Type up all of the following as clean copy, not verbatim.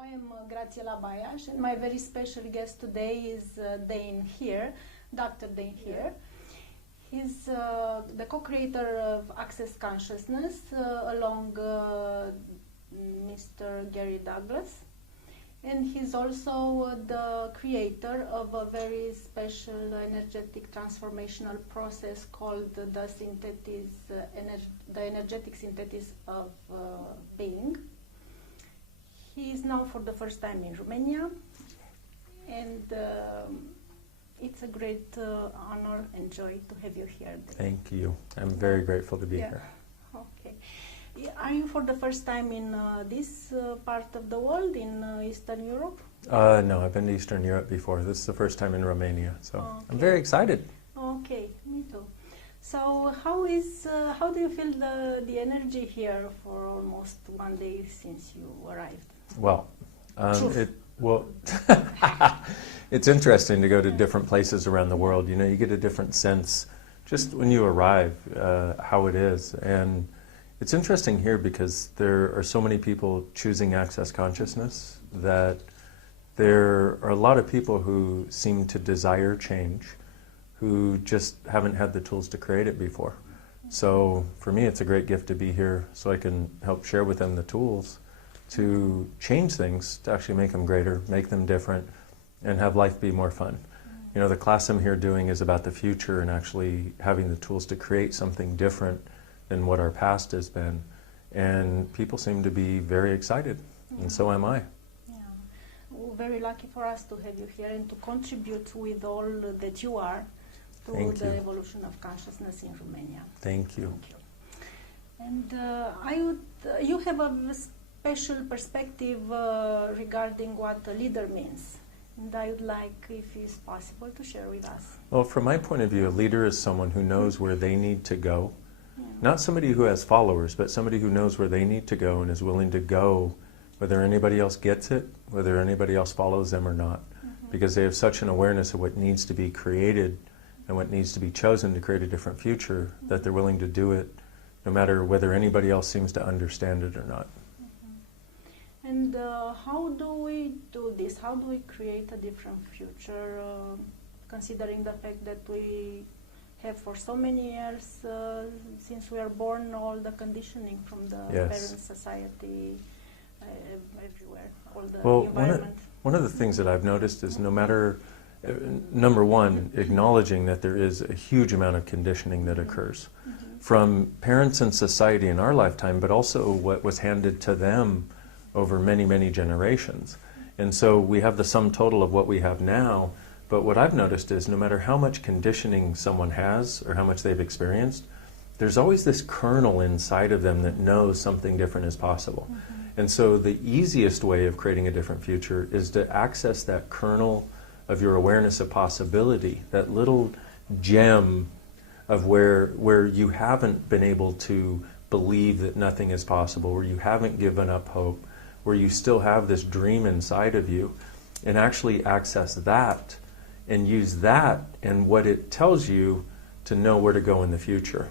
I am Gratiela Baias, and my very special guest today is Dain Heer, Dr. Dain Heer. He's the co-creator of Access Consciousness along Mr. Gary Douglas. And he's also the creator of a very special energetic transformational process called the energetic synthesis of being. He is now for the first time in Romania, and it's a great honor and joy to have you here. Thank you. I'm very grateful to be here. Okay. Are you for the first time in this part of the world, in Eastern Europe? No, I've been to Eastern Europe before. This is the first time in Romania, so okay. I'm very excited. Okay, me too. So how do you feel the energy here for almost 1 day since you arrived? Well, it's interesting to go to different places around the world. You know, you get a different sense just when you arrive, how it is. And it's interesting here because there are so many people choosing access consciousness that there are a lot of people who seem to desire change, who just haven't had the tools to create it before. So for me, it's a great gift to be here so I can help share with them the tools to change things, to actually make them greater, make them different, and have life be more fun. You know, the class I'm here doing is about the future and actually having the tools to create something different than what our past has been. And people seem to be very excited, and so am I. Yeah. Well, very lucky for us to have you here and to contribute with all that you are to the evolution of consciousness in Romania. Thank you. Thank you. And you have a special perspective regarding what a leader means. And I would like, if it's possible, to share with us. Well, from my point of view, a leader is someone who knows where they need to go. Yeah. Not somebody who has followers, but somebody who knows where they need to go and is willing to go, whether anybody else gets it, whether anybody else follows them or not. Because they have such an awareness of what needs to be created and what needs to be chosen to create a different future, that they're willing to do it, no matter whether anybody else seems to understand it or not. And how do we do this? How do we create a different future, considering the fact that we have for so many years, since we are born, all the conditioning from the parent society, everywhere, all the environment? One of the things that I've noticed is no matter, number one, acknowledging that there is a huge amount of conditioning that occurs from parents and society in our lifetime, but also what was handed to them over many, many generations. And so we have the sum total of what we have now, but what I've noticed is no matter how much conditioning someone has or how much they've experienced, there's always this kernel inside of them that knows something different is possible. And so the easiest way of creating a different future is to access that kernel of your awareness of possibility, that little gem of where you haven't been able to believe that nothing is possible, where you haven't given up hope, where you still have this dream inside of you, and actually access that and use that and what it tells you to know where to go in the future.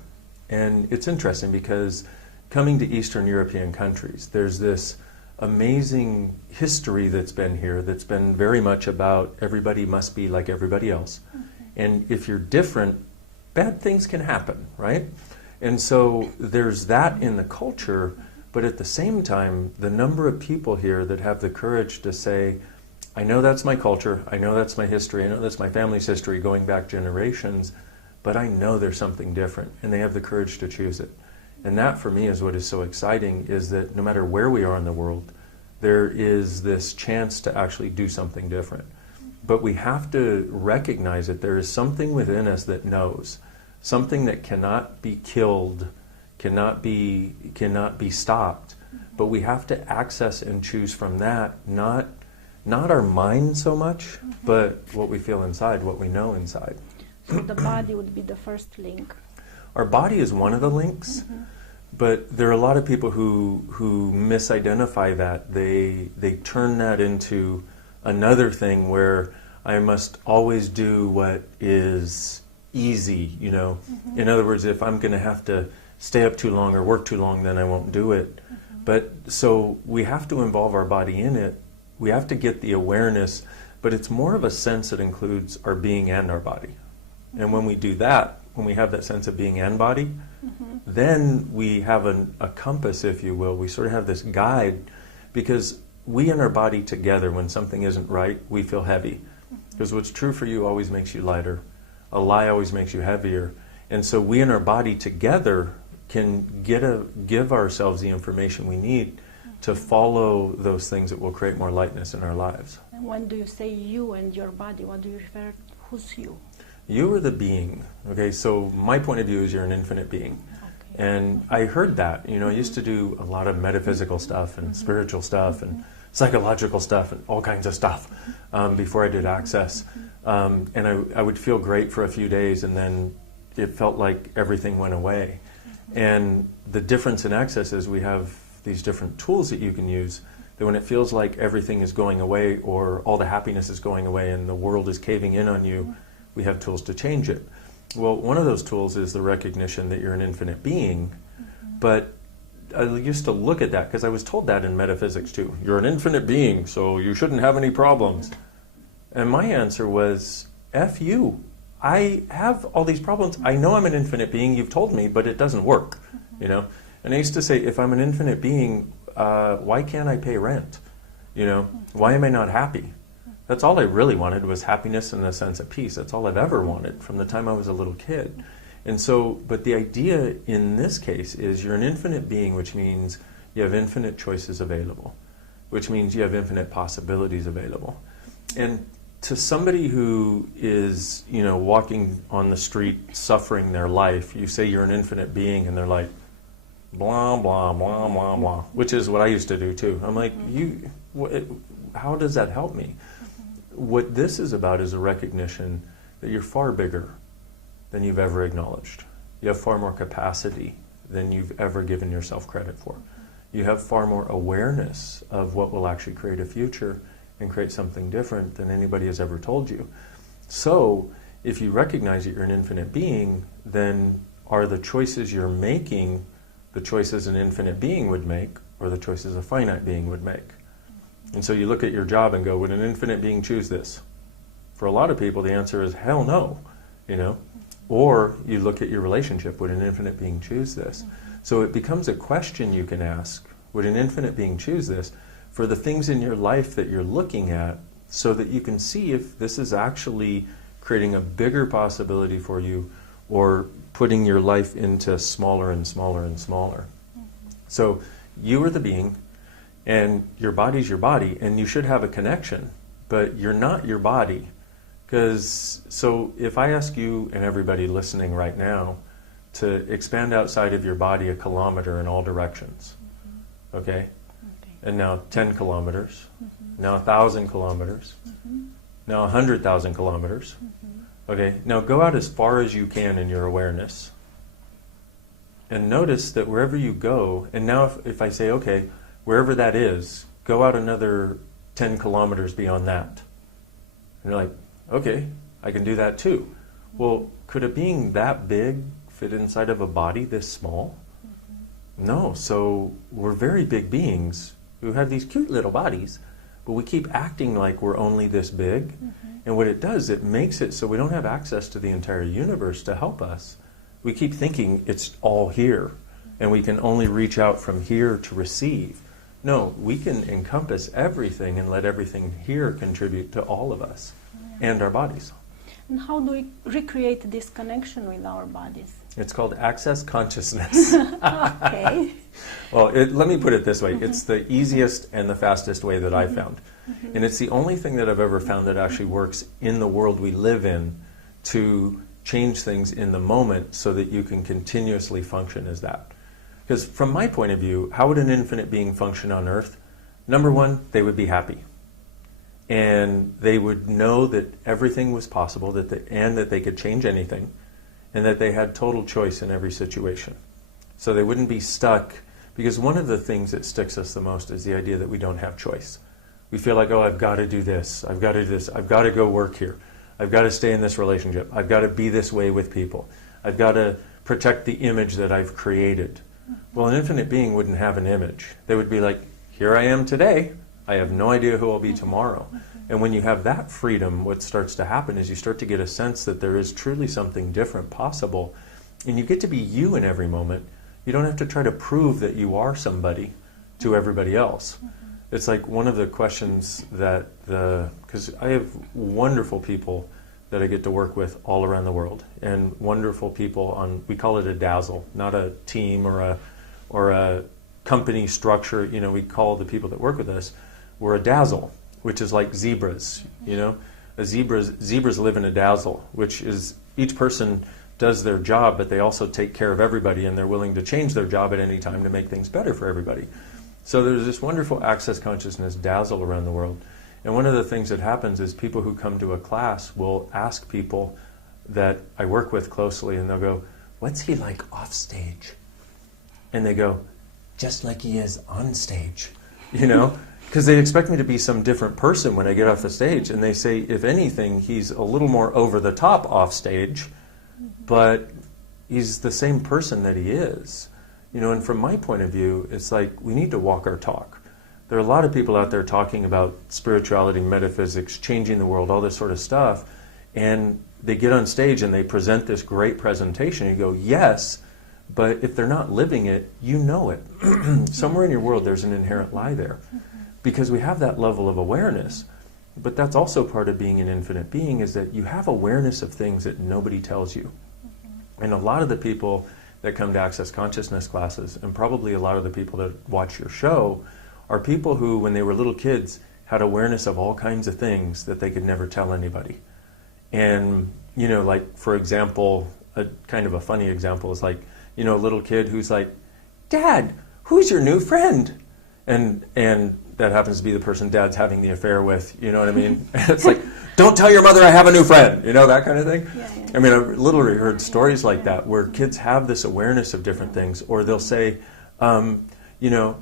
And it's interesting because coming to Eastern European countries, there's this amazing history that's been here that's been very much about everybody must be like everybody else. And if you're different, bad things can happen, right? And so there's that in the culture, but at the same time, the number of people here that have the courage to say, I know that's my culture, I know that's my history, I know that's my family's history going back generations, but I know there's something different, and they have the courage to choose it. And that for me is what is so exciting, is that no matter where we are in the world, there is this chance to actually do something different. But we have to recognize that there is something within us that knows, something that cannot be killed, cannot be stopped, but we have to access and choose from that, not our mind so much, but what we feel inside, what we know inside. So the body would be the first link. Our body is one of the links, but there are a lot of people who misidentify that. They turn that into another thing where I must always do what is easy, you know. In other words, if I'm going to have to stay up too long or work too long, then I won't do it. But so we have to involve our body in it we have to get the awareness, but it's more of a sense that includes our being and our body. And when we do that, when we have that sense of being and body, then we have a compass, if you will. We sort of have this guide, because we and our body together, when something isn't right, we feel heavy. Because what's true for you always makes you lighter. A lie always makes you heavier. And so we and our body together can give ourselves the information we need to follow those things that will create more lightness in our lives. And when do you say you and your body, what do you refer, who's you? You are the being. Okay, so my point of view is you're an infinite being. Okay. And I heard that. You know, I used to do a lot of metaphysical stuff and spiritual stuff and psychological stuff and all kinds of stuff before I did Access. And I would feel great for a few days, and then it felt like everything went away. And the difference in Access is we have these different tools that you can use, that when it feels like everything is going away or all the happiness is going away and the world is caving in on you, we have tools to change it. Well, one of those tools is the recognition that you're an infinite being. But I used to look at that, because I was told that in metaphysics too. You're an infinite being, so you shouldn't have any problems. And my answer was, F you. I have all these problems. I know I'm an infinite being, you've told me, but it doesn't work. You know? And I used to say, if I'm an infinite being, why can't I pay rent? You know? Why am I not happy? That's all I really wanted, was happiness and a sense of peace. That's all I've ever wanted from the time I was a little kid. And so, but the idea in this case is you're an infinite being, which means you have infinite choices available, which means you have infinite possibilities available. And to somebody who is, you know, walking on the street suffering their life, you say you're an infinite being, and they're like, blah, blah, blah, blah, blah, which is what I used to do too. I'm like, how does that help me? What this is about is a recognition that you're far bigger than you've ever acknowledged. You have far more capacity than you've ever given yourself credit for. You have far more awareness of what will actually create a future and create something different than anybody has ever told you. So, if you recognize that you're an infinite being, then are the choices you're making the choices an infinite being would make, or the choices a finite being would make? And so you look at your job and go, would an infinite being choose this? For a lot of people, the answer is hell no, you know? Or you look at your relationship, would an infinite being choose this? So it becomes a question you can ask, would an infinite being choose this, for the things in your life that you're looking at, so that you can see if this is actually creating a bigger possibility for you, or putting your life into smaller and smaller and smaller. So you are the being, and your body's your body, and you should have a connection, but you're not your body. Because, so if I ask you and everybody listening right now to expand outside of your body 1 kilometer in all directions, okay? And now 10 kilometers, now 1,000 kilometers, now 100,000 kilometers, okay? Now go out as far as you can in your awareness, and notice that wherever you go, and now if I say, okay, wherever that is, go out another 10 kilometers beyond that. And you're like, okay, I can do that too. Well, could a being that big fit inside of a body this small? No, so we're very big beings who have these cute little bodies, but we keep acting like we're only this big. And what it does, it makes it so we don't have access to the entire universe to help us. We keep thinking it's all here, and we can only reach out from here to receive. No, we can encompass everything and let everything here contribute to all of us and our bodies. And how do we recreate this connection with our bodies? It's called access consciousness. Okay. Well, let me put it this way. It's the easiest and the fastest way that I've found. And it's the only thing that I've ever found that actually works in the world we live in to change things in the moment so that you can continuously function as that. Because from my point of view, how would an infinite being function on Earth? Number one, they would be happy. And they would know that everything was possible, and that they could change anything, and that they had total choice in every situation. So they wouldn't be stuck, because one of the things that sticks us the most is the idea that we don't have choice. We feel like, oh, I've got to do this, I've got to do this, I've got to go work here, I've got to stay in this relationship, I've got to be this way with people, I've got to protect the image that I've created. Well, an infinite being wouldn't have an image. They would be like, here I am today, I have no idea who I'll be tomorrow. And when you have that freedom, what starts to happen is you start to get a sense that there is truly something different possible. And you get to be you in every moment. You don't have to try to prove that you are somebody to everybody else. It's like one of the questions that because I have wonderful people that I get to work with all around the world, and wonderful people on, we call it a dazzle, not a team or a company structure. You know, we call the people that work with us, we're a dazzle, which is like zebras. You know, zebras live in a dazzle, which is each person does their job, but they also take care of everybody, and they're willing to change their job at any time to make things better for everybody. So there's this wonderful access consciousness dazzle around the world. And one of the things that happens is people who come to a class will ask people that I work with closely, and they'll go, "What's he like off stage?" And they go, "Just like he is on stage," you know? Because they expect me to be some different person when I get off the stage. And they say, if anything, he's a little more over the top off stage, but he's the same person that he is. You know, and from my point of view, it's like we need to walk our talk. There are a lot of people out there talking about spirituality, metaphysics, changing the world, all this sort of stuff, and they get on stage and they present this great presentation, and you go, yes, but if they're not living it, you know it. Somewhere in your world there's an inherent lie there. Because we have that level of awareness, but that's also part of being an infinite being, is that you have awareness of things that nobody tells you. And a lot of the people that come to Access Consciousness classes, and probably a lot of the people that watch your show, are people who, when they were little kids, had awareness of all kinds of things that they could never tell anybody. And, you know, like, for example, a kind of a funny example is like, you know, a little kid who's like, "Dad, who's your new friend?" And that happens to be the person Dad's having the affair with, you know what I mean? It's like, "Don't tell your mother I have a new friend," you know, that kind of thing. Yeah. I mean, I've literally heard stories like that where kids have this awareness of different things, or they'll say, you know,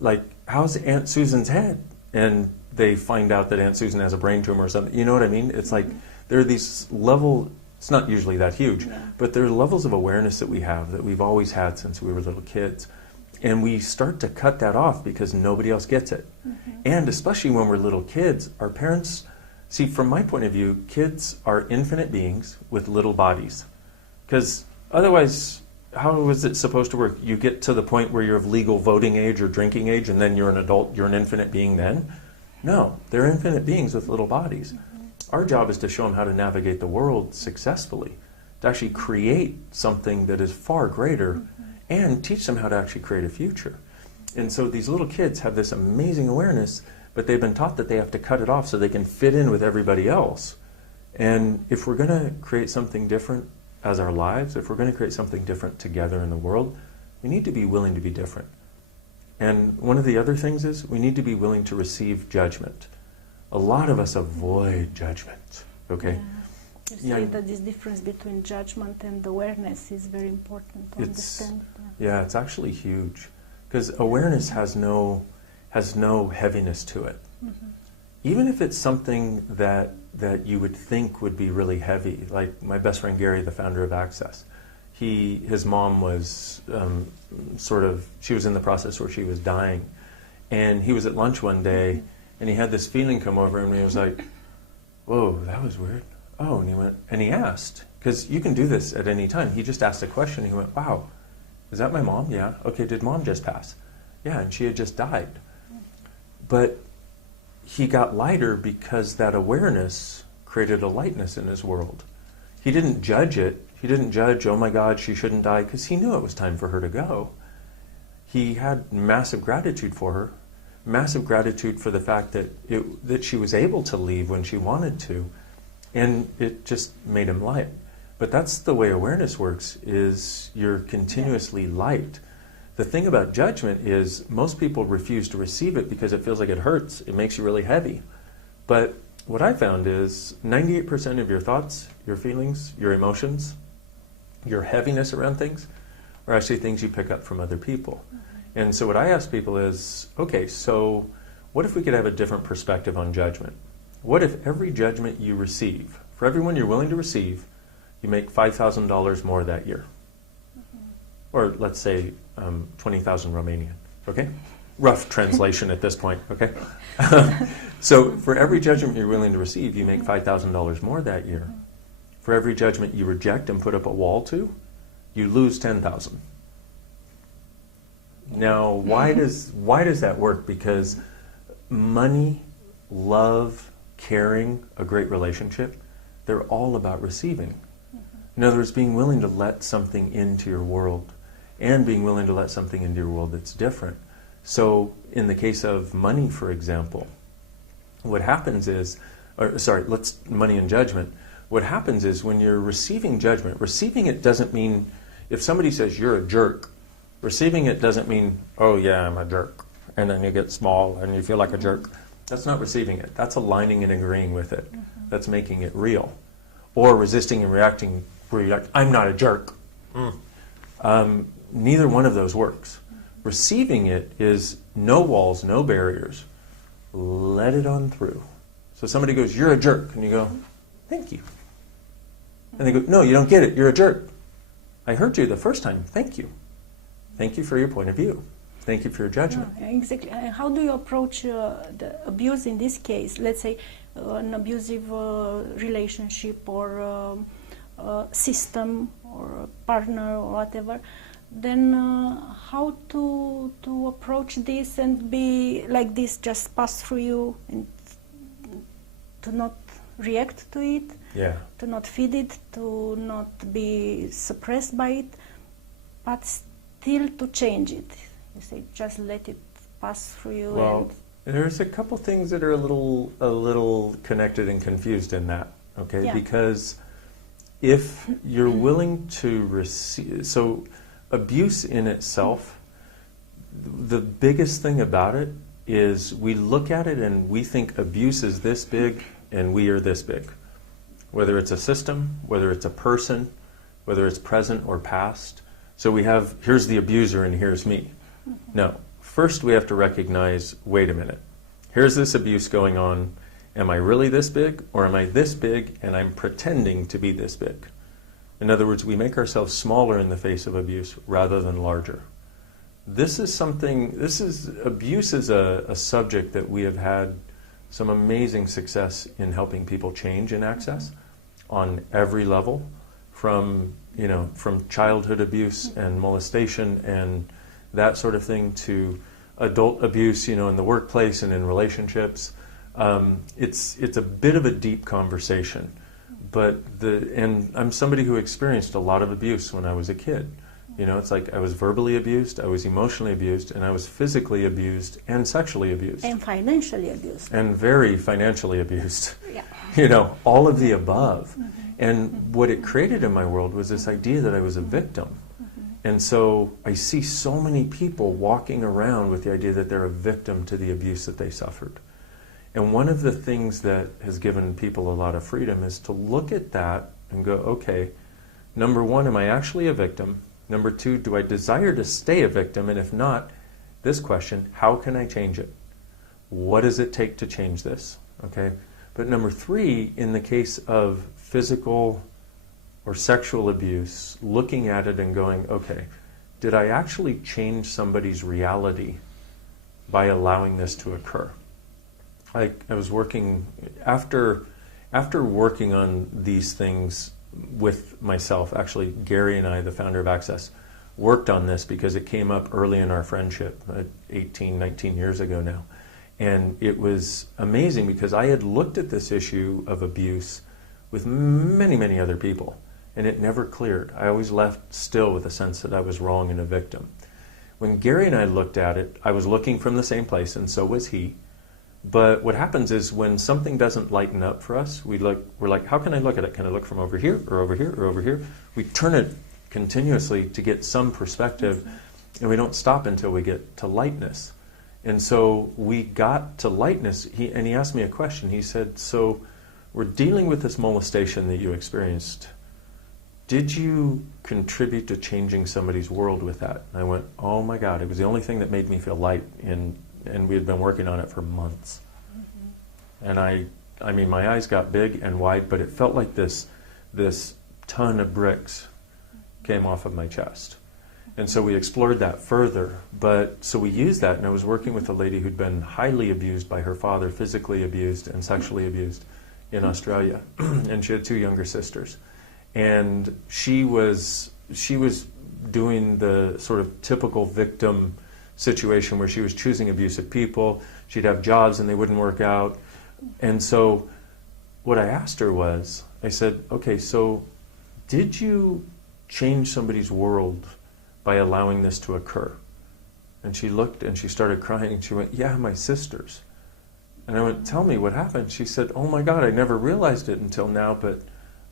like, "How's Aunt Susan's head?" And they find out that Aunt Susan has a brain tumor or something. You know what I mean? It's like there are these it's not usually that huge, but there are levels of awareness that we have that we've always had since we were little kids. And we start to cut that off because nobody else gets it. And especially when we're little kids, our parents, see, from my point of view, kids are infinite beings with little bodies. Because otherwise, how is it supposed to work? You get to the point where you're of legal voting age or drinking age, and then you're an adult, you're an infinite being then? No, they're infinite beings with little bodies. Our job is to show them how to navigate the world successfully, to actually create something that is far greater, and teach them how to actually create a future. And so these little kids have this amazing awareness, but they've been taught that they have to cut it off so they can fit in with everybody else. And if we're going to create something different as our lives, if we're going to create something different together in the world, we need to be willing to be different. And one of the other things is we need to be willing to receive judgment. A lot of us avoid judgment, okay? You say that this difference between judgment and awareness is very important to understand. Yeah, it's actually huge. Because awareness has no heaviness to it. Even if it's something that you would think would be really heavy, like my best friend Gary, the founder of Access, his mom was she was in the process where she was dying. And he was at lunch one day, and he had this feeling come over him, and he was like, "Whoa, that was weird." Oh, and he asked, because you can do this at any time. He just asked a question. He went, "Wow, is that my mom?" "Yeah." "Okay, did mom just pass?" "Yeah, and she had just died." But he got lighter because that awareness created a lightness in his world. He didn't judge it. He didn't judge, "Oh my God, she shouldn't die," because he knew it was time for her to go. He had massive gratitude for her, massive gratitude for the fact that she was able to leave when she wanted to. And it just made him light. But that's the way awareness works, is you're continuously light. The thing about judgment is most people refuse to receive it because it feels like it hurts. It makes you really heavy. But what I found is 98% of your thoughts, your feelings, your emotions, your heaviness around things are actually things you pick up from other people. And so what I ask people is, okay, so what if we could have a different perspective on judgment? What if every judgment you receive, for everyone you're willing to receive, you make $5,000 more that year? Or let's say 20,000 Romanian, okay? rough translation at this point, okay? So for every judgment you're willing to receive, you make $5,000 more that year. For every judgment you reject and put up a wall to, you lose 10,000. Now, why does that work? Because money, love, caring, a great relationship, they're all about receiving. In other words, being willing to let something into your world and being willing to let something into your world that's different. So in the case of money, for example, what happens is, money and judgment, what happens is when you're receiving judgment, receiving it doesn't mean, if somebody says you're a jerk, receiving it doesn't mean, oh yeah, I'm a jerk, and then you get small and you feel like a jerk. That's not receiving it. That's aligning and agreeing with it. That's making it real. Or resisting and reacting where you're like, I'm not a jerk. Neither one of those works. Receiving it is no walls, no barriers. Let it on through. So somebody goes, you're a jerk, and you go, thank you. And they go, no, you don't get it, you're a jerk. I heard you the first time, thank you. Thank you for your point of view. Thank you for your judgment. Exactly. How do you approach the abuse in this case? Let's say an abusive relationship or system or partner or whatever. Then how to approach this and be like this, just pass through you and to not react to it, to not feed it, to not be suppressed by it, but still to change it. You say, just let it pass through you. Well, there's a couple things that are a little connected and confused in that, okay? Yeah. Because if you're willing to receive, so abuse in itself, the biggest thing about it is we look at it and we think abuse is this big and we are this big. Whether it's a system, whether it's a person, whether it's present or past. So we have, here's the abuser and here's me. No, first we have to recognize, wait a minute, here's this abuse going on. Am I really this big, or am I this big and I'm pretending to be this big? In other words, we make ourselves smaller in the face of abuse rather than larger. Abuse is a subject that we have had some amazing success in helping people change and access on every level, from childhood abuse and molestation and that sort of thing to adult abuse, in the workplace and in relationships. It's a bit of a deep conversation, and I'm somebody who experienced a lot of abuse when I was a kid. It's like I was verbally abused, I was emotionally abused, and I was physically abused and sexually abused. And financially abused. And very financially abused. Yeah. All of the above. And what it created in my world was this idea that I was a victim. And so I see so many people walking around with the idea that they're a victim to the abuse that they suffered. And one of the things that has given people a lot of freedom is to look at that and go, okay, number one, am I actually a victim? Number two, do I desire to stay a victim? And if not, this question, how can I change it? What does it take to change this? Okay. But number three, in the case of physical or sexual abuse, looking at it and going, okay, did I actually change somebody's reality by allowing this to occur? I was working, after working on these things with myself, actually Gary and I, the founder of Access, worked on this because it came up early in our friendship, 18, 19 years ago now. And it was amazing because I had looked at this issue of abuse with many, many other people, and it never cleared. I always left still with a sense that I was wrong and a victim. When Gary and I looked at it, I was looking from the same place, and so was he. But what happens is when something doesn't lighten up for us, we're like, how can I look at it? Can I look from over here or over here or over here? We turn it continuously to get some perspective, and we don't stop until we get to lightness. And so we got to lightness, and he asked me a question. He said, so we're dealing with this molestation that you experienced. Did you contribute to changing somebody's world with that? And I went, oh my God, it was the only thing that made me feel light, and we had been working on it for months. And I mean, my eyes got big and wide, but it felt like this ton of bricks came off of my chest. And so we explored that further. But so we used that, and I was working with a lady who'd been highly abused by her father, physically abused and sexually abused in Australia. And she had 2 younger sisters. And she was doing the sort of typical victim situation where she was choosing abusive people. She'd have jobs and they wouldn't work out. And so what I asked her was, I said, okay, so did you change somebody's world by allowing this to occur? And she looked and she started crying and she went, yeah, my sisters. And I went, tell me what happened. She said, oh my God, I never realized it until now, but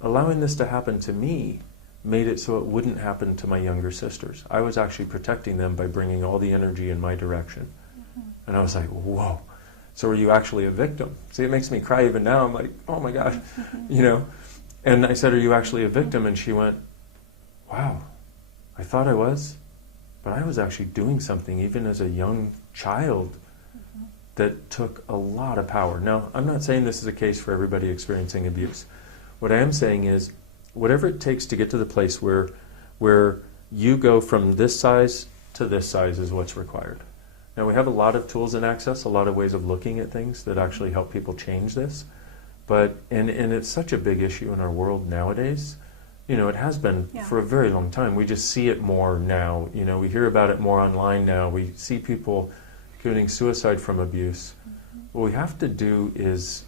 allowing this to happen to me made it so it wouldn't happen to my younger sisters. I was actually protecting them by bringing all the energy in my direction. And I was like, whoa. So are you actually a victim? See, it makes me cry even now. I'm like, oh my gosh, you know. And I said, are you actually a victim? And she went, wow, I thought I was, but I was actually doing something even as a young child that took a lot of power. Now, I'm not saying this is a case for everybody experiencing abuse. What I am saying is, whatever it takes to get to the place where you go from this size to this size is what's required. Now, we have a lot of tools and access, a lot of ways of looking at things that actually help people change this. But, and it's such a big issue in our world nowadays. You know, it has been for a very long time. We just see it more now. You know, we hear about it more online now. We see people committing suicide from abuse. What we have to do is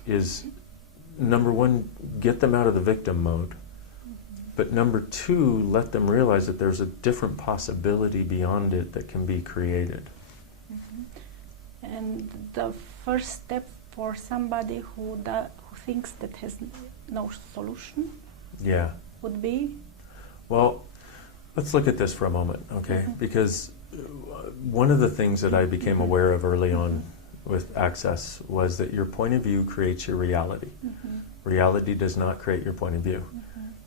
number one, get them out of the victim mode. But number two, let them realize that there's a different possibility beyond it that can be created. And the first step for somebody who thinks that has no solution would be? Well, let's look at this for a moment, okay? Because one of the things that I became aware of early on with Access was that your point of view creates your reality. Reality does not create your point of view.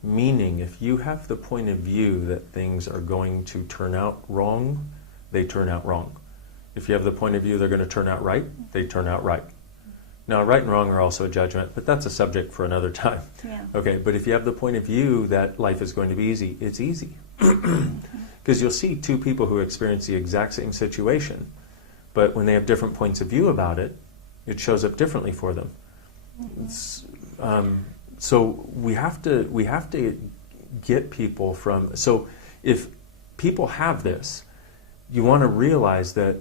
Meaning, if you have the point of view that things are going to turn out wrong, they turn out wrong. If you have the point of view they're going to turn out right, they turn out right. Now, right and wrong are also a judgment, but that's a subject for another time. Okay, but if you have the point of view that life is going to be easy, it's easy. Because you'll see 2 people who experience the exact same situation, but when they have different points of view about it, it shows up differently for them. So we have to get people from. So if people have this, you want to realize that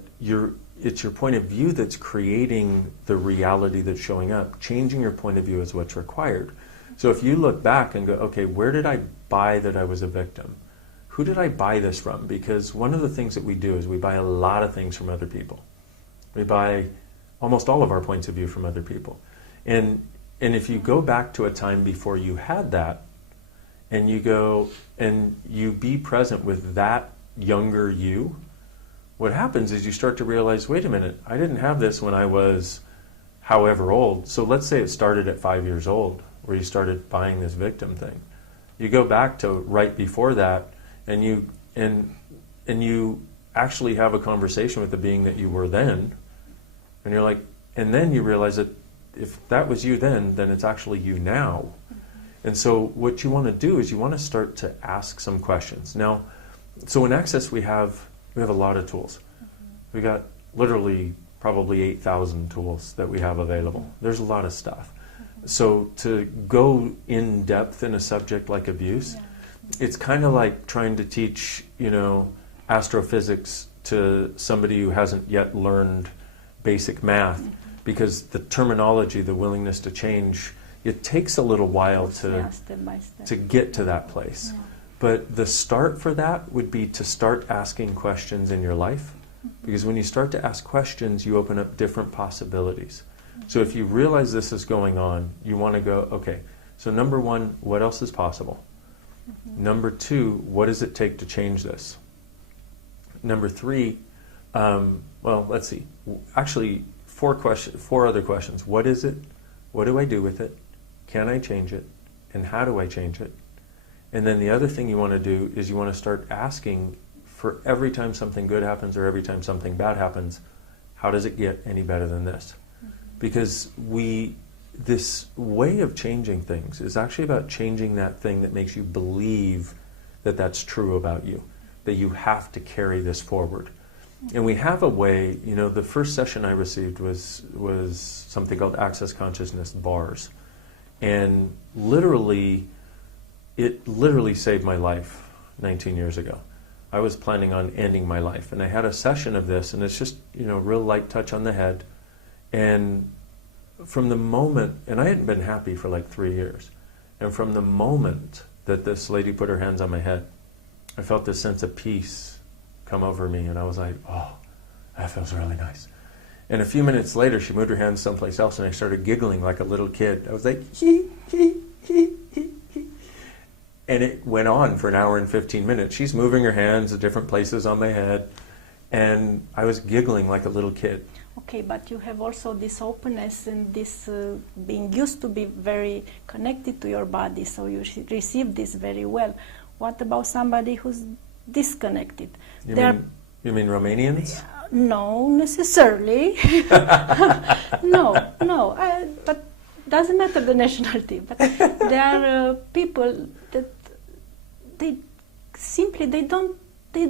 it's your point of view that's creating the reality that's showing up. Changing your point of view is what's required. So if you look back and go, okay, where did I buy that I was a victim? Who did I buy this from? Because one of the things that we do is we buy a lot of things from other people. We buy almost all of our points of view from other people. And if you go back to a time before you had that, and you go and you be present with that younger you, what happens is you start to realize, wait a minute, I didn't have this when I was however old. So let's say it started at 5 years old, where you started buying this victim thing. You go back to right before that, and you actually have a conversation with the being that you were then, and you're like, and then you realize that if that was you then it's actually you now. And so what you want to do is you want to start to ask some questions. Now, so in Access we have a lot of tools. We got literally probably 8,000 tools that we have available. There's a lot of stuff. So to go in depth in a subject like abuse, it's kind of like trying to teach, astrophysics to somebody who hasn't yet learned basic math, because the terminology, the willingness to change, it takes a little while to get to that place. But the start for that would be to start asking questions in your life, because when you start to ask questions, you open up different possibilities. So if you realize this is going on, you want to go, okay, so number one, what else is possible? Number two, what does it take to change this? Number three, well, let's see. Actually, 4 other questions. What is it? What do I do with it? Can I change it? And how do I change it? And then the other thing you want to do is you want to start asking, for every time something good happens or every time something bad happens, how does it get any better than this? Because this way of changing things is actually about changing that thing that makes you believe that that's true about you. that you have to carry this forward. And we have a way, you know, the first session I received was something called Access Consciousness Bars. And it literally saved my life 19 years ago. I was planning on ending my life, and I had a session of this, and it's just, you know, real light touch on the head. And from the moment, and I hadn't been happy for like 3 years, and from the moment that this lady put her hands on my head, I felt this sense of peace come over me, and I was like, oh, that feels really nice. And a few minutes later, she moved her hands someplace else, and I started giggling like a little kid. I was like, hee, hee, hee, hee, hee. And it went on for an hour and 15 minutes. She's moving her hands at different places on my head, and I was giggling like a little kid. Okay, but you have also this openness and this being used to be very connected to your body, so you receive this very well. What about somebody who's disconnected? You mean Romanians? No, necessarily. No, but doesn't matter the nationality. But there are people that they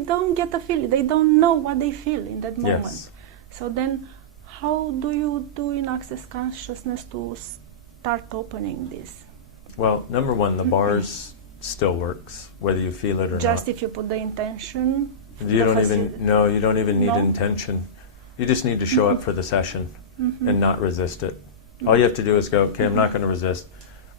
don't get a feeling. They don't know what they feel in that moment. Yes. So then, how do you do in Access Consciousness to start opening this? Well, number one, the bars still works, whether you feel it or not. Just if you put the intention. You don't even need No? intention. You just need to show up for the session and not resist it. All you have to do is go, okay, I'm not going to resist.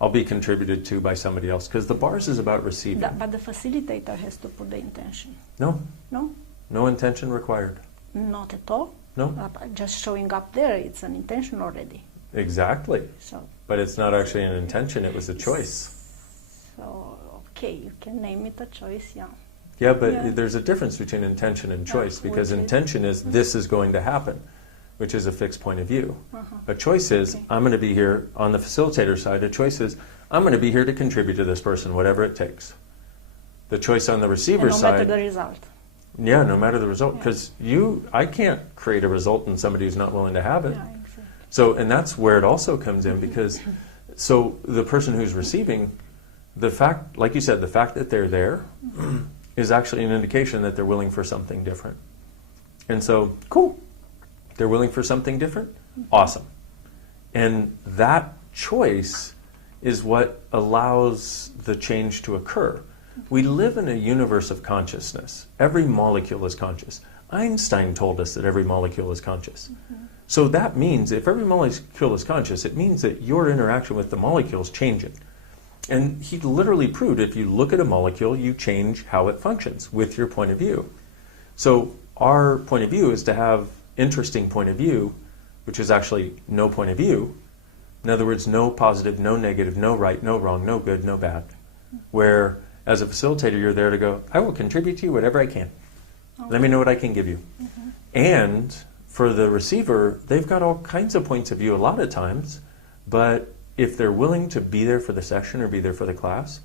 I'll be contributed to by somebody else. Because the bars is about receiving. But the facilitator has to put the intention. No. No? No intention required. Not at all? No. Just showing up there, it's an intention already. Exactly. So. But it's not actually an intention, it was a choice. So, okay, you can name it a choice, yeah. Yeah, but there's a difference between intention and choice, because intention is this is going to happen, which is a fixed point of view. A choice is, I'm going to be here on the facilitator side. A choice is, I'm going to be here to contribute to this person, whatever it takes. The choice on the receiver side... no matter the result. Yeah, no matter the result. Because I can't create a result in somebody who's not willing to have it. Yeah, exactly. So, and that's where it also comes in, because so the person who's receiving, the fact, like you said, the fact that they're there is actually an indication that they're willing for something different. And so, cool. They're willing for something different? Awesome. And that choice is what allows the change to occur. We live in a universe of consciousness. Every molecule is conscious. Einstein told us that every molecule is conscious. So that means if every molecule is conscious, it means that your interaction with the molecules changes. And he literally proved if you look at a molecule, you change how it functions with your point of view. So our point of view is to have interesting point of view, which is actually no point of view. In other words, no positive, no negative, no right, no wrong, no good, no bad. Where as a facilitator, you're there to go, I will contribute to you whatever I can. Okay. Let me know what I can give you. And for the receiver, they've got all kinds of points of view a lot of times, but if they're willing to be there for the session or be there for the class,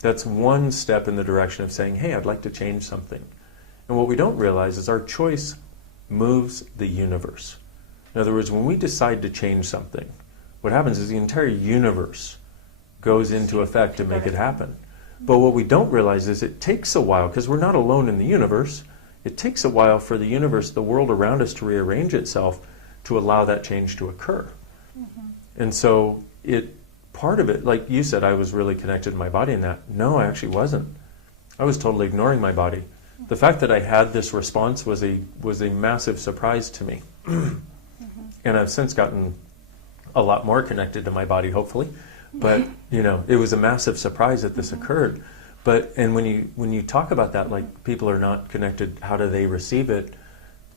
that's one step in the direction of saying, hey, I'd like to change something. And what we don't realize is our choice moves the universe. In other words, when we decide to change something, what happens is the entire universe goes into effect to make it happen. But what we don't realize is it takes a while, because we're not alone in the universe, it takes a while for the universe, the world around us, to rearrange itself to allow that change to occur. And so part of it, like you said, I was really connected to my body in that. No, I actually wasn't. I was totally ignoring my body. The fact that I had this response was a massive surprise to me. And I've since gotten a lot more connected to my body, hopefully. But, it was a massive surprise that this occurred. And when you talk about that, like people are not connected, how do they receive it?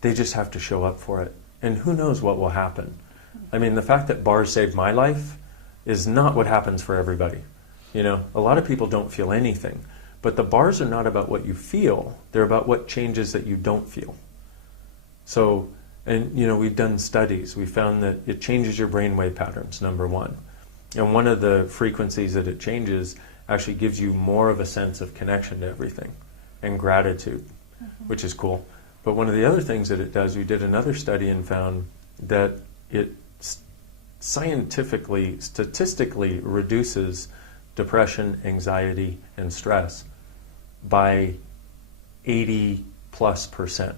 They just have to show up for it. And who knows what will happen. I mean, the fact that bars saved my life is not what happens for everybody. A lot of people don't feel anything. But the bars are not about what you feel. They're about what changes that you don't feel. So, and we've done studies. We found that it changes your brainwave patterns, number one. And one of the frequencies that it changes actually gives you more of a sense of connection to everything and gratitude, which is cool. But one of the other things that it does, we did another study and found that it scientifically, statistically reduces depression, anxiety, and stress by 80+%.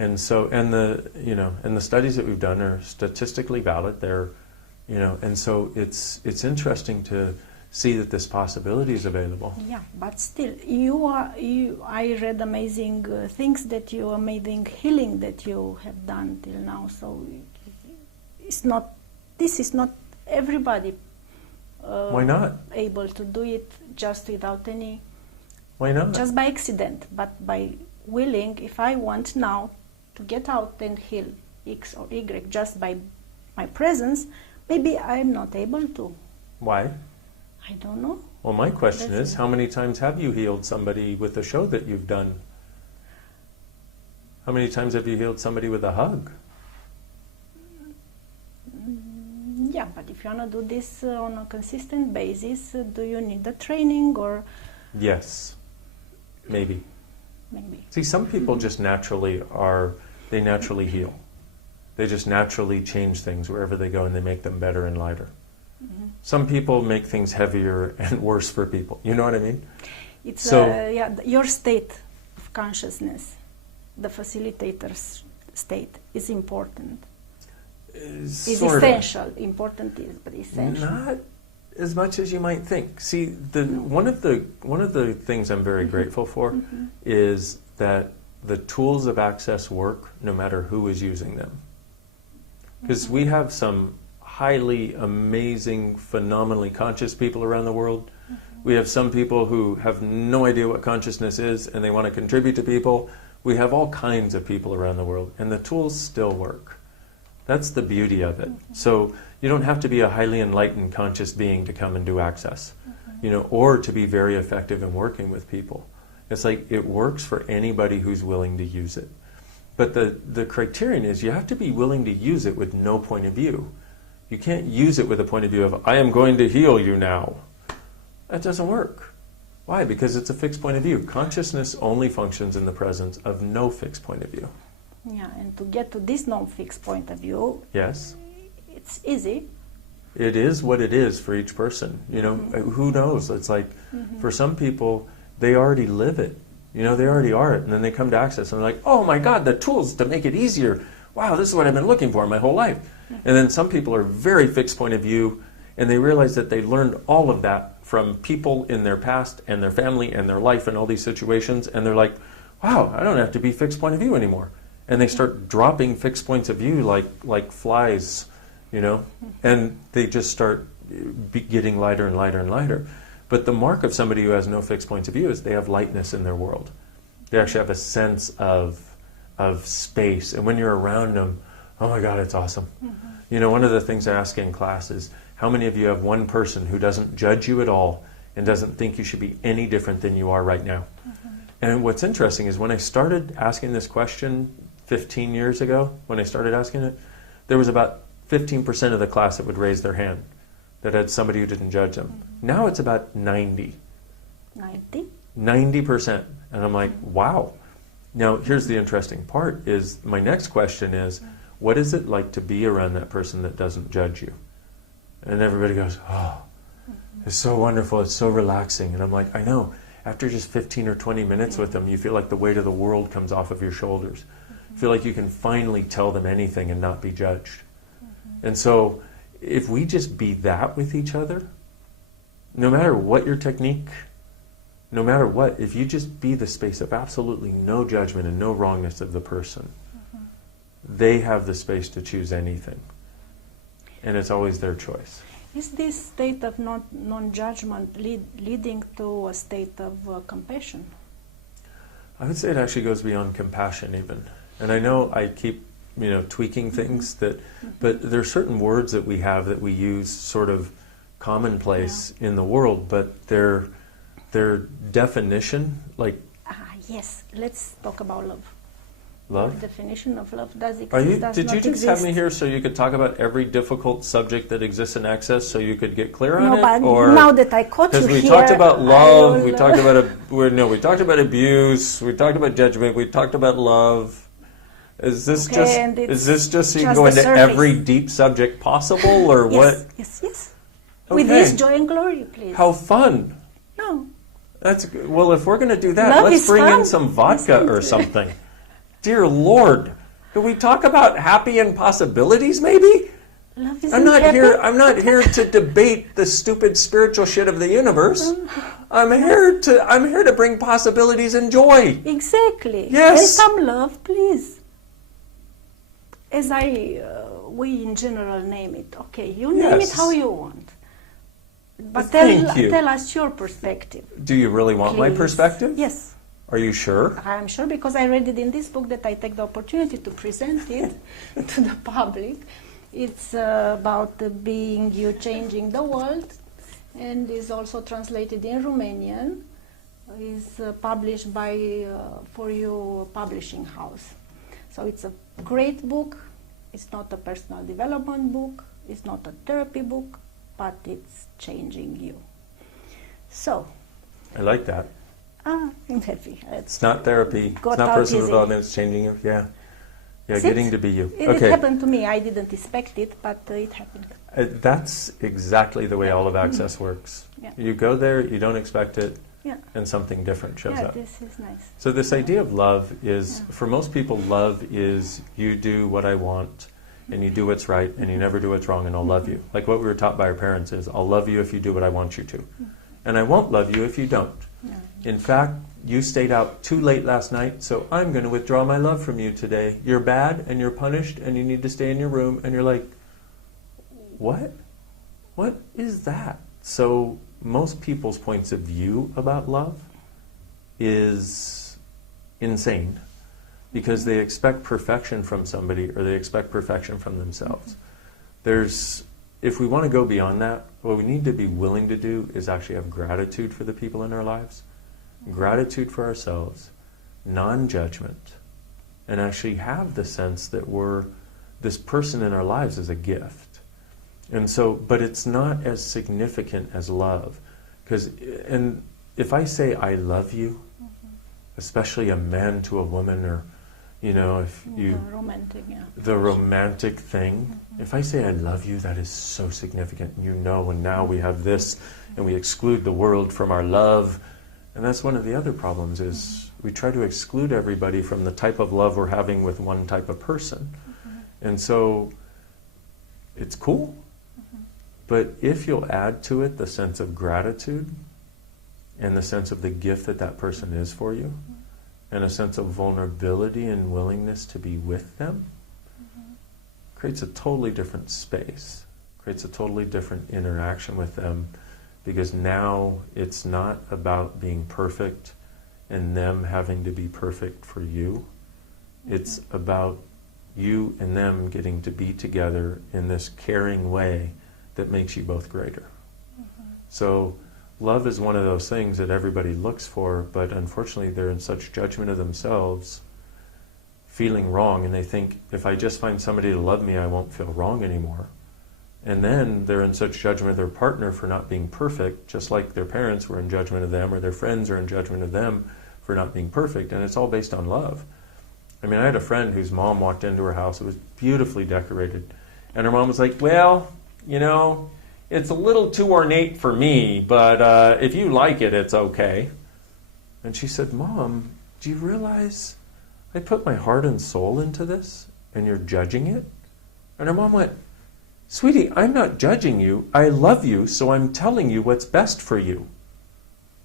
And so, and the studies that we've done are statistically valid. They're, and so it's interesting to see that this possibility is available. Yeah, but still, I read amazing amazing healing that you have done till now. So this is not everybody Why not? able to do it just without any. Why not? Just by accident, but by willing. If I want now to get out and heal X or Y just by my presence, maybe I'm not able to. Why? I don't know. Well, my question is, how many times have you healed somebody with a show that you've done? How many times have you healed somebody with a hug? Yeah, but if you want to do this on a consistent basis, do you need the training or? Yes, maybe. Maybe. See, some people just naturally heal. They just naturally change things wherever they go and they make them better and lighter. Mm-hmm. Some people make things heavier and worse for people. You know what I mean? It's your state of consciousness, the facilitator's state, is important. Is essential. Important is, but essential. Not as much as you might think. See, one of the things I'm very grateful for is that the tools of access work no matter who is using them. Because we have some highly amazing, phenomenally conscious people around the world. We have some people who have no idea what consciousness is and they want to contribute to people. We have all kinds of people around the world, and the tools still work. That's the beauty of it. So you don't have to be a highly enlightened conscious being to come and do access, or to be very effective in working with people. It's like it works for anybody who's willing to use it. But the criterion is you have to be willing to use it with no point of view. You can't use it with a point of view of, I am going to heal you now. That doesn't work. Why? Because it's a fixed point of view. Consciousness only functions in the presence of no fixed point of view. Yeah, and to get to this non-fixed point of view, yes, it's easy. It is what it is for each person. Who knows? It's like, for some people, they already live it. They already are it. And then they come to access and they're like, oh my God, the tools to make it easier. Wow, this is what I've been looking for my whole life. And then some people are very fixed point of view, and they realize that they learned all of that from people in their past and their family and their life and all these situations. And they're like, wow, I don't have to be fixed point of view anymore. And they start dropping fixed points of view like flies, and they just start getting lighter and lighter and lighter. But the mark of somebody who has no fixed points of view is they have lightness in their world. They actually have a sense of space. And when you're around them, oh my God, it's awesome. One of the things I ask in class is, how many of you have one person who doesn't judge you at all and doesn't think you should be any different than you are right now? And what's interesting is when I started asking this question 15 years ago, when I started asking it, there was about 15% of the class that would raise their hand that had somebody who didn't judge them. Now it's about 90. 90%. And I'm like, wow. Now, here's the interesting part is, my next question is, what is it like to be around that person that doesn't judge you? And everybody goes, oh, it's so wonderful, it's so relaxing. And I'm like, I know. After just 15 or 20 minutes with them, you feel like the weight of the world comes off of your shoulders. You feel like you can finally tell them anything and not be judged. And so, if we just be that with each other, no matter what your technique, no matter what, if you just be the space of absolutely no judgment and no wrongness of the person, they have the space to choose anything. And it's always their choice. Is this state of non-judgment leading to a state of compassion? I would say it actually goes beyond compassion even. And I know I keep tweaking things but there are certain words that we have that we use sort of commonplace in the world, but their definition, like... yes, let's talk about love. Love? The definition of love does exist. Did you just have me here so you could talk about every difficult subject that exists in Access so you could get clear on it? But now that I caught you here... Because we talked about love, we talked about abuse, we talked about judgment, we talked about love. Is this just so you can go into every deep subject possible, or what? Yes. Okay. With this joy and glory, please. How fun! No. That's good. Well, if we're going to do that, Love let's is bring fun, in some vodka isn't or it? something. Dear Lord, can we talk about happy and possibilities? Maybe. Love I'm not happy. here. I'm not here to debate the stupid spiritual shit of the universe. I'm here to bring possibilities and joy. Exactly. Yes. And some love, please. As we in general name it. Okay, you name it Yes. how you want. But Thank you. tell us your perspective. Do you really want my Please. perspective? Yes. Are you sure? I'm sure because I read it in this book that I take the opportunity to present it to the public. It's about being you changing the world, and is also translated in Romanian. Is published by For You Publishing House. So it's a great book. It's not a personal development book. It's not a therapy book, but it's changing you. So, I like that. I'm happy. It's not therapy. Got It's not out personal easy. development. It's changing you. Yeah. Yeah, See? getting to be you. It Okay. happened to me. I didn't expect it, but it happened. That's exactly the way all of Access works. Yeah. You go there, you don't expect it, Yeah. and something different shows Yeah, up. this is nice. So this idea of love is, Yeah. for most people, love is you do what I want, and you do what's right, and you never do what's wrong, and I'll love you. Like what we were taught by our parents is, I'll love you if you do what I want you to. And I won't love you if you don't. Yeah. In fact, you stayed out too late last night, so I'm going to withdraw my love from you today. You're bad, and you're punished, and you need to stay in your room. And you're like, what? What is that? So most people's points of view about love is insane, because they expect perfection from somebody, or they expect perfection from themselves. If we want to go beyond that, what we need to be willing to do is actually have gratitude for the people in our lives, gratitude for ourselves, non-judgment, and actually have the sense that this person in our lives is a gift. And so, but it's not as significant as love. And if I say I love you, especially a man to a woman, or if you The romantic, yeah. the romantic thing, if I say I love you, that is so significant. And now we have this, and we exclude the world from our love. And that's one of the other problems, is we try to exclude everybody from the type of love we're having with one type of person. And so it's cool. But if you'll add to it the sense of gratitude, and the sense of the gift that person is for you, and a sense of vulnerability and willingness to be with them, creates a totally different space, creates a totally different interaction with them, because now it's not about being perfect and them having to be perfect for you. It's about you and them getting to be together in this caring way that makes you both greater. So love is one of those things that everybody looks for, but unfortunately they're in such judgment of themselves, feeling wrong, and they think, if I just find somebody to love me, I won't feel wrong anymore. And then they're in such judgment of their partner for not being perfect, just like their parents were in judgment of them, or their friends are in judgment of them for not being perfect, and it's all based on love. I mean, I had a friend whose mom walked into her house. It was beautifully decorated, and her mom was like, well, it's a little too ornate for me, but if you like it, it's okay. And she said, Mom, do you realize I put my heart and soul into this, and you're judging it? And her mom went, Sweetie, I'm not judging you. I love you, so I'm telling you what's best for you.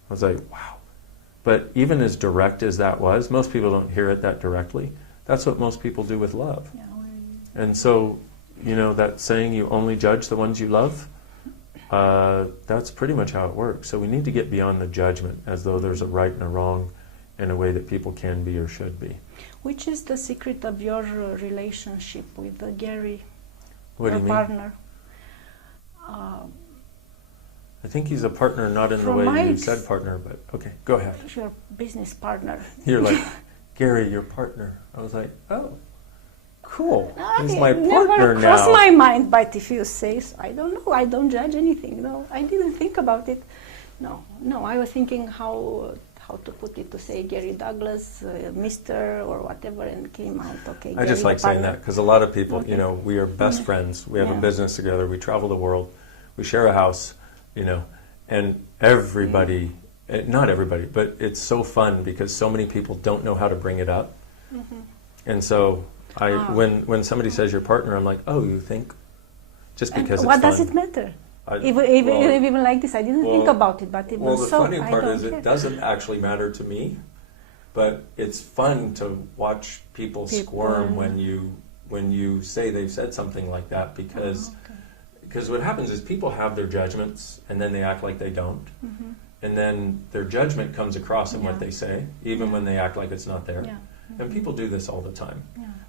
I was like, wow. But even as direct as that was, most people don't hear it that directly. That's what most people do with love. Yeah, And so, that saying, you only judge the ones you love, that's pretty much how it works. So we need to get beyond the judgment, as though there's a right and a wrong in a way that people can be or should be. Which is the secret of your relationship with Gary, What do your you mean? partner? I think he's a partner, not in the From way my you said partner, but okay, go ahead. Your business partner. You're like, Gary, your partner. I was like, oh, cool. He's Okay, my partner never crossed now. my mind, but if you say, I don't know, I don't judge anything. No, I didn't think about it. No, I was thinking how to put it, to say Gary Douglas, Mr. or whatever, and came out, okay. I just Gary, like saying partner. that, because a lot of people, Okay. we are best friends. We have a Yeah. business together. We travel the world. We share a house, and everybody not everybody, but it's so fun because so many people don't know how to bring it up. And so when somebody says your partner, I'm like, oh, you think? Just because it's what fun. Does it matter? Even like this, I didn't think about it, but it was the so. funny part is care. It doesn't actually matter to me, but it's fun to watch people squirm when you say they've said something like that, because what happens is people have their judgments and then they act like they don't, and then their judgment comes across in what they say, even when they act like it's not there. And people do this all the time.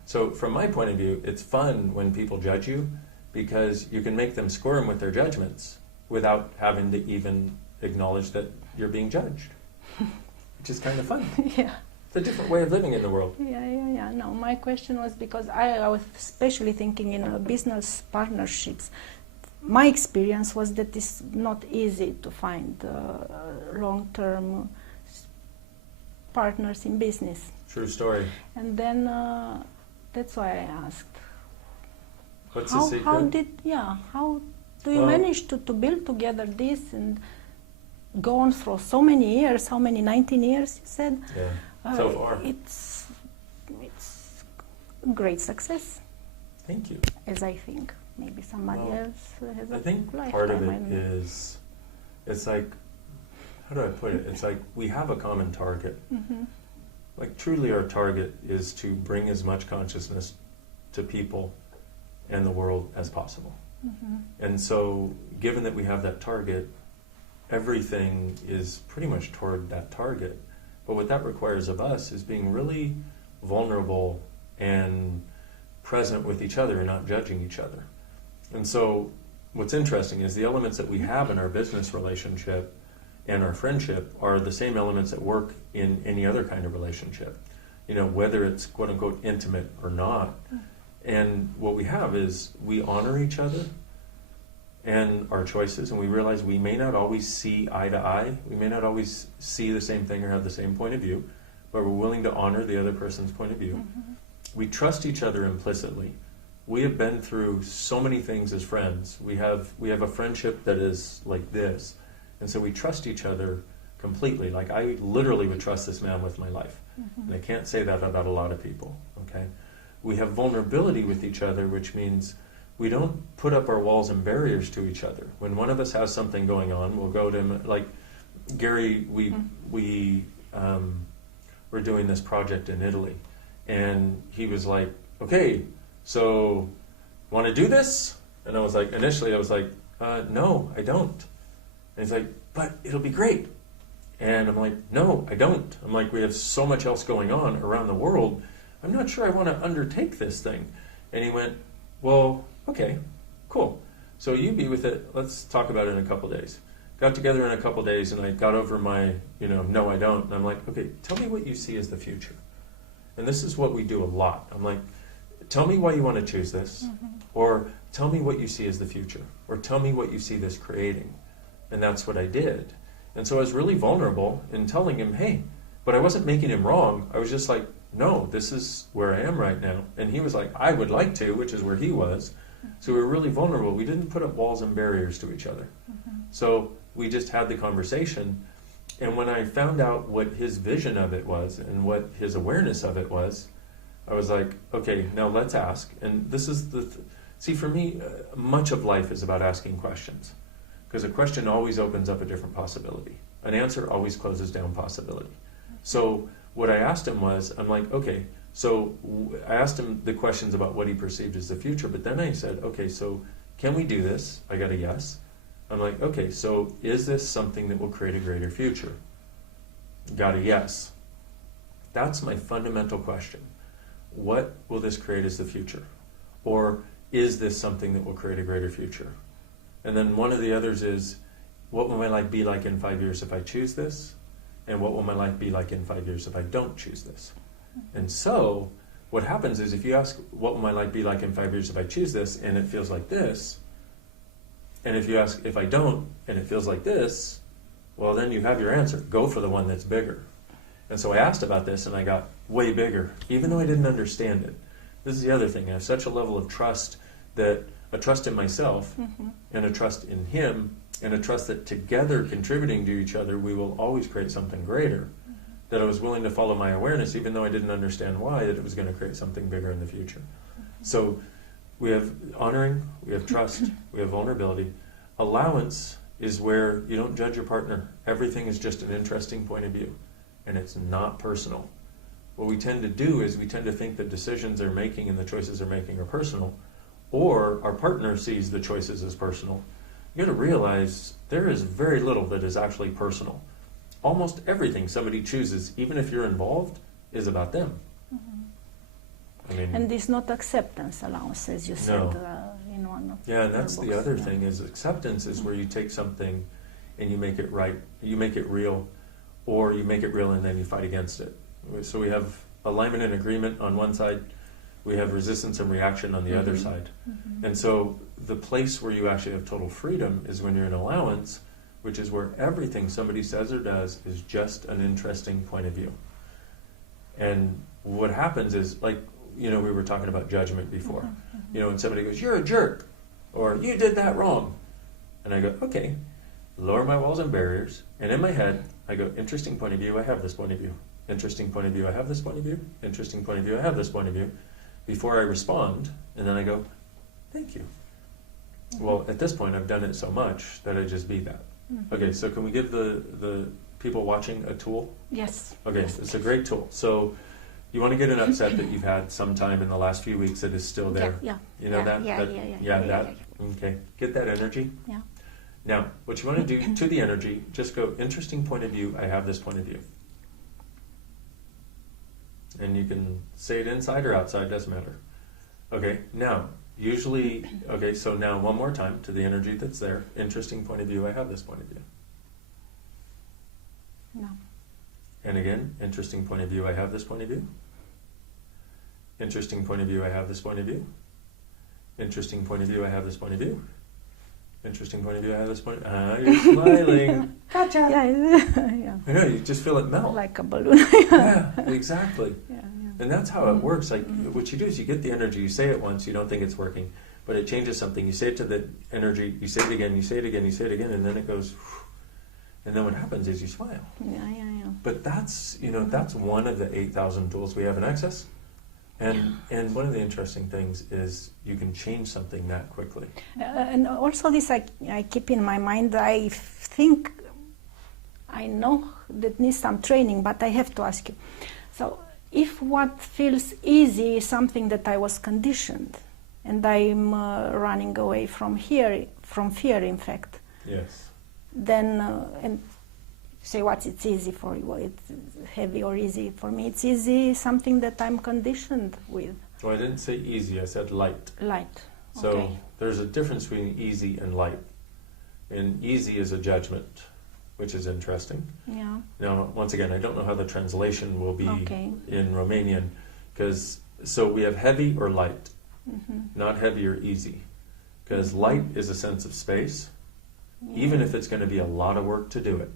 So from my point of view, it's fun when people judge you, because you can make them squirm with their judgments without having to even acknowledge that you're being judged, which is kind of fun. It's a different way of living in the world. No, my question was because I was especially thinking in business partnerships. My experience was that it's not easy to find long-term partners in business. True story. And then that's why I asked. What's the secret? How do you manage to build together this and go on for so many years? How many? 19 years, you said? Yeah, so far. It's great success. Thank you. As I think. Maybe somebody else has a I think lifetime. part of it is, it's like, how do I put it? It's like we have a common target. Like truly our target is to bring as much consciousness to people and the world as possible. And so given that we have that target, everything is pretty much toward that target. But what that requires of us is being really vulnerable and present with each other and not judging each other. And so what's interesting is the elements that we have in our business relationship and our friendship are the same elements that work in any other kind of relationship, whether it's quote unquote intimate or not. And what we have is we honor each other and our choices, and we realize we may not always see eye to eye, we may not always see the same thing or have the same point of view, but we're willing to honor the other person's point of view. We trust each other implicitly. We have been through so many things as friends. We have a friendship that is like this, and so we trust each other completely. Like I literally would trust this man with my life, and I can't say that about a lot of people. Okay. We have vulnerability with each other, which means we don't put up our walls and barriers to each other. When one of us has something going on, we'll go to him. Like Gary, we're doing this project in Italy, and he was like, "Okay, so want to do this?" And I was like, initially I was like, "No, I don't." And he's like, "But it'll be great." And I'm like, "No, I don't." I'm like, "We have so much else going on around the world. I'm not sure I want to undertake this thing." And he went, "Well, okay, cool. So you be with it. Let's talk about it in a couple days." Got together in a couple days, and I got over my, no, I don't. And I'm like, "Okay, tell me what you see as the future." And this is what we do a lot. I'm like, "Tell me why you want to choose this," or "Tell me what you see as the future," or "Tell me what you see this creating." And that's what I did. And so I was really vulnerable in telling him, "Hey," but I wasn't making him wrong. I was just like, "No, this is where I am right now." And he was like, "I would like to," which is where he was. So we were really vulnerable. We didn't put up walls and barriers to each other. So we just had the conversation. And when I found out what his vision of it was and what his awareness of it was, I was like, "Okay, now let's ask." And this is see, for me, much of life is about asking questions. Because a question always opens up a different possibility. An answer always closes down possibility. So what I asked him was, I'm like, "Okay," so I asked him the questions about what he perceived as the future, but then I said, "Okay, so can we do this?" I got a yes. I'm like, "Okay, so is this something that will create a greater future?" Got a yes. That's my fundamental question. What will this create as the future? Or is this something that will create a greater future? And then one of the others is, what will my life be like in 5 years if I choose this? And what will my life be like in 5 years if I don't choose this? And so what happens is if you ask, what will my life be like in 5 years if I choose this, and it feels like this, and if you ask, if I don't, and it feels like this, well, then you have your answer. Go for the one that's bigger. And so I asked about this, and I got way bigger, even though I didn't understand it. This is the other thing. I have such a level of trust that a trust in myself, and a trust in him, and a trust that together, contributing to each other, we will always create something greater. That I was willing to follow my awareness, even though I didn't understand why, that it was going to create something bigger in the future. So we have honoring, we have trust, we have vulnerability. Allowance is where you don't judge your partner. Everything is just an interesting point of view, and it's not personal. What we tend to do is we tend to think the decisions they're making and the choices they're making are personal, or our partner sees the choices as personal. You got to realize there is very little that is actually personal. Almost everything somebody chooses, even if you're involved, is about them. I mean, and it's not acceptance allowance, as you said in one of and that's books. the other thing, is acceptance is where you take something and you make it right, you make it real, or you make it real and then you fight against it. So we have alignment and agreement on one side, we have resistance and reaction on the other side. And so the place where you actually have total freedom is when you're in allowance, which is where everything somebody says or does is just an interesting point of view. And what happens is, like, we were talking about judgment before. When somebody goes, "You're a jerk," or "You did that wrong," and I go, "Okay," lower my walls and barriers, and in my head, I go, "Interesting point of view, I have this point of view. Interesting point of view, I have this point of view. Interesting point of view, I have this point of view." Before I respond, and then I go, "Thank you." Well, at this point, I've done it so much that I just be that. Okay, so can we give the people watching a tool? Yes. Okay, Yes. it's a great tool. So you want to get an upset that you've had sometime in the last few weeks that is still there. Yeah. You know that? Yeah. Okay, get that energy. Yeah. Now, what you want to do to the energy, just go, "Interesting point of view, I have this point of view." And you can say it inside or outside, doesn't matter. Okay, now, usually, okay, so now one more time to the energy that's there. "Interesting point of view, I have this point of view." No. And again, "Interesting point of view, I have this point of view." "Interesting point of view, I have this point of view." "Interesting point of view, I have this point of view." "Interesting point of view, I have this point of view." You're smiling. Gotcha. Yeah. I know, you just feel it melt. Like a balloon. Yeah, exactly. Yeah. And that's how it works. Like, what you do is you get the energy, you say it once, you don't think it's working, but it changes something. You say it to the energy, you say it again, you say it again, you say it again, and then it goes, and then what happens is you smile. Yeah. But that's, that's one of the 8,000 tools we have in Access. And one of the interesting things is you can change something that quickly. And also this I keep in my mind. I think I know that needs some training, but I have to ask you. So if what feels easy is something that I was conditioned, and I'm running away from fear, in fact. Yes. Then, and say it's easy for you, it's heavy or easy. For me, it's easy, something that I'm conditioned with. Well, I didn't say easy, I said light. Light. So Okay. there's a difference between easy and light. And easy is a judgment, which is interesting. Yeah. Now, once again, I don't know how the translation will be in Romanian, so we have heavy or light, not heavy or easy. Because light is a sense of space, even if it's going to be a lot of work to do it.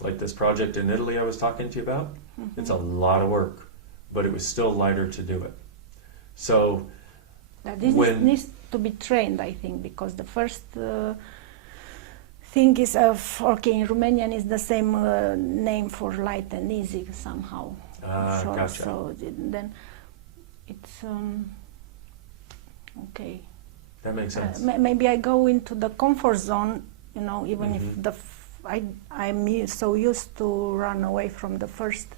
Like this project in Italy I was talking to you about, it's a lot of work, but it was still lighter to do it. So This needs to be trained, I think, because the first thing is in Romanian is the same name for light and easy somehow. Gotcha. So then it's okay. That makes sense. Maybe I go into the comfort zone, even if I'm so used to run away from the first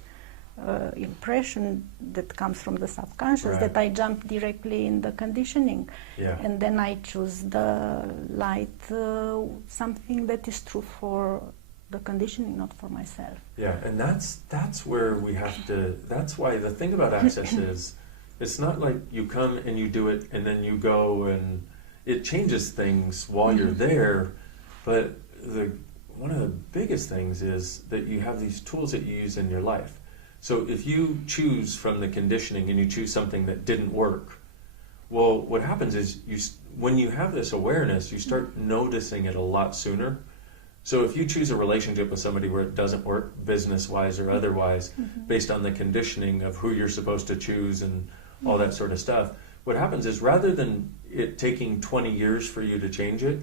impression that comes from the subconscious, that I jump directly in the conditioning. Yeah. And then I choose the light, something that is true for the conditioning, not for myself. Yeah, and that's where we have to, that's why the thing about Access is, it's not like you come and you do it and then you go and it changes things while you're there, but one of the biggest things is that you have these tools that you use in your life. So if you choose from the conditioning and you choose something that didn't work, well, what happens is when you have this awareness, you start noticing it a lot sooner. So if you choose a relationship with somebody where it doesn't work, business-wise or otherwise, based on the conditioning of who you're supposed to choose and all that sort of stuff, what happens is rather than, it taking 20 years for you to change it.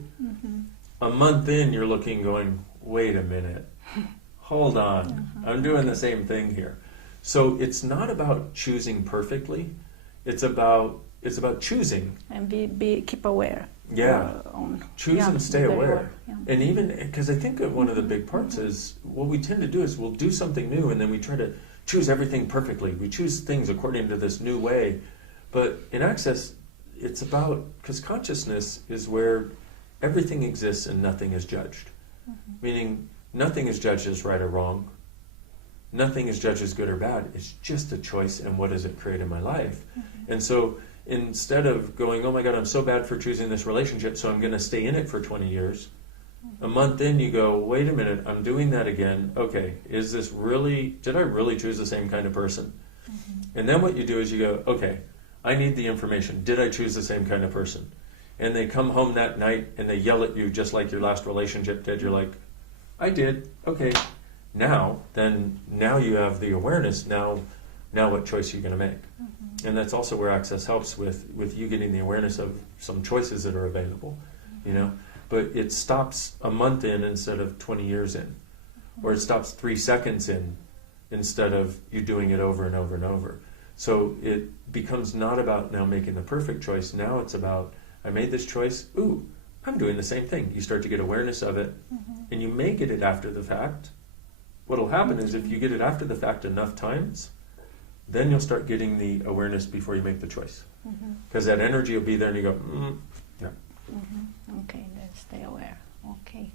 A month in, you're looking, going, wait a minute, hold on, I'm doing the same thing here. So it's not about choosing perfectly. It's about choosing and keep aware. Yeah, choose and stay aware. Yeah. And even because I think that one of the big parts is what we tend to do is we'll do something new and then we try to choose everything perfectly. We choose things according to this new way. But in Access, it's about, because consciousness is where everything exists and nothing is judged. Meaning nothing is judged as right or wrong. Nothing is judged as good or bad. It's just a choice, and what does it create in my life? And so instead of going, oh my God, I'm so bad for choosing this relationship, so I'm going to stay in it for 20 years, a month in you go, wait a minute, I'm doing that again. Okay, is this really, did I really choose the same kind of person? And then what you do is you go, okay, I need the information. Did I choose the same kind of person? And they come home that night and they yell at you just like your last relationship did. You're like, I did. Okay. Now you have the awareness. Now what choice are you going to make? And that's also where Access helps with you getting the awareness of some choices that are available, you know. But it stops a month in instead of 20 years in. Or it stops 3 seconds in instead of you doing it over and over and over. So it becomes not about now making the perfect choice. Now it's about, I made this choice, ooh, I'm doing the same thing. You start to get awareness of it, and you may get it after the fact. What'll happen is if you get it after the fact enough times, then you'll start getting the awareness before you make the choice. Because that energy will be there and you go, yeah. Okay, then stay aware. Okay.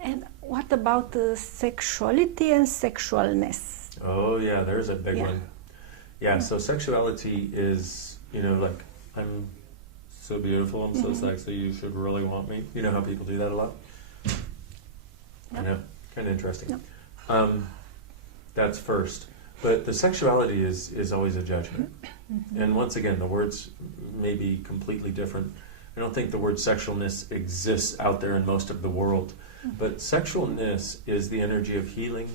And what about sexuality and sexualness? Oh yeah, there's a big one. Yeah, so sexuality is, you know, like, I'm so beautiful, I'm so sexy, you should really want me. You know how people do that a lot? I know, kind of interesting. That's first. But the sexuality is always a judgment. And once again, the words may be completely different. I don't think the word sexualness exists out there in most of the world. But sexualness is the energy of healing,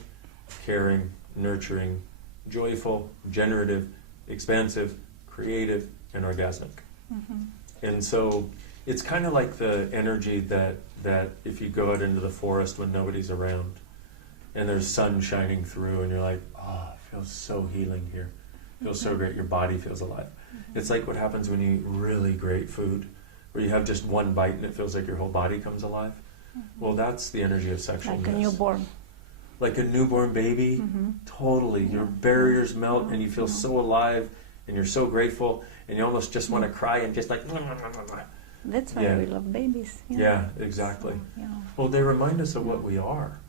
caring, nurturing, joyful, generative, expansive, creative, and orgasmic. And so it's kind of like the energy that if you go out into the forest when nobody's around and there's sun shining through and you're like, oh, it feels so healing here. It feels so great. Your body feels alive. It's like what happens when you eat really great food, where you have just one bite and it feels like your whole body comes alive. Well, that's the energy of sexualness. Like a newborn. Like a newborn baby, totally. Your barriers melt and you feel so alive and you're so grateful and you almost just want to cry and just like... That's why we love babies. Yeah, exactly. So, well, they remind us of what we are.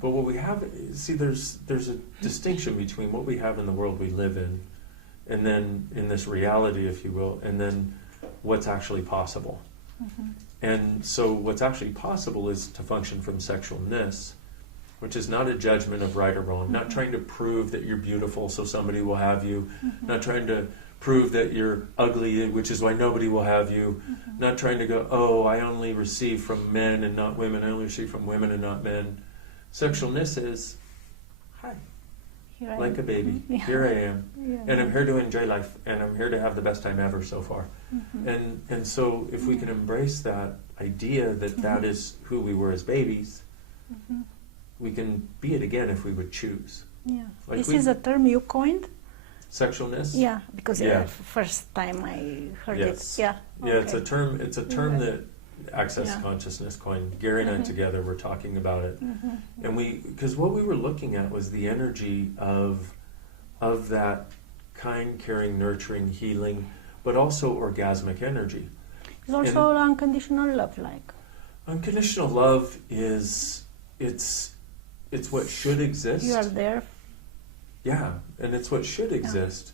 But what we have, see, there's a distinction between what we have in the world we live in and then in this reality, if you will, and then what's actually possible. And so what's actually possible is to function from sexualness, which is not a judgment of right or wrong, not trying to prove that you're beautiful so somebody will have you, not trying to prove that you're ugly, which is why nobody will have you, not trying to go, oh, I only receive from men and not women, I only receive from women and not men. Sexualness is, hi, like a baby, here I am, and I'm here to enjoy life, and I'm here to have the best time ever so far. And so if we can embrace that idea that that is who we were as babies, we can be it again if we would choose. Like this is a term you coined? Sexualness? Yeah, because first time I heard it. Yeah, it's a term that Access Consciousness coined. Gary and I together were talking about it. And because what we were looking at was the energy of that kind, caring, nurturing, healing, but also orgasmic energy. It's also unconditional love, like. Unconditional love is, it's what should exist. You are there. Yeah, and it's what should exist.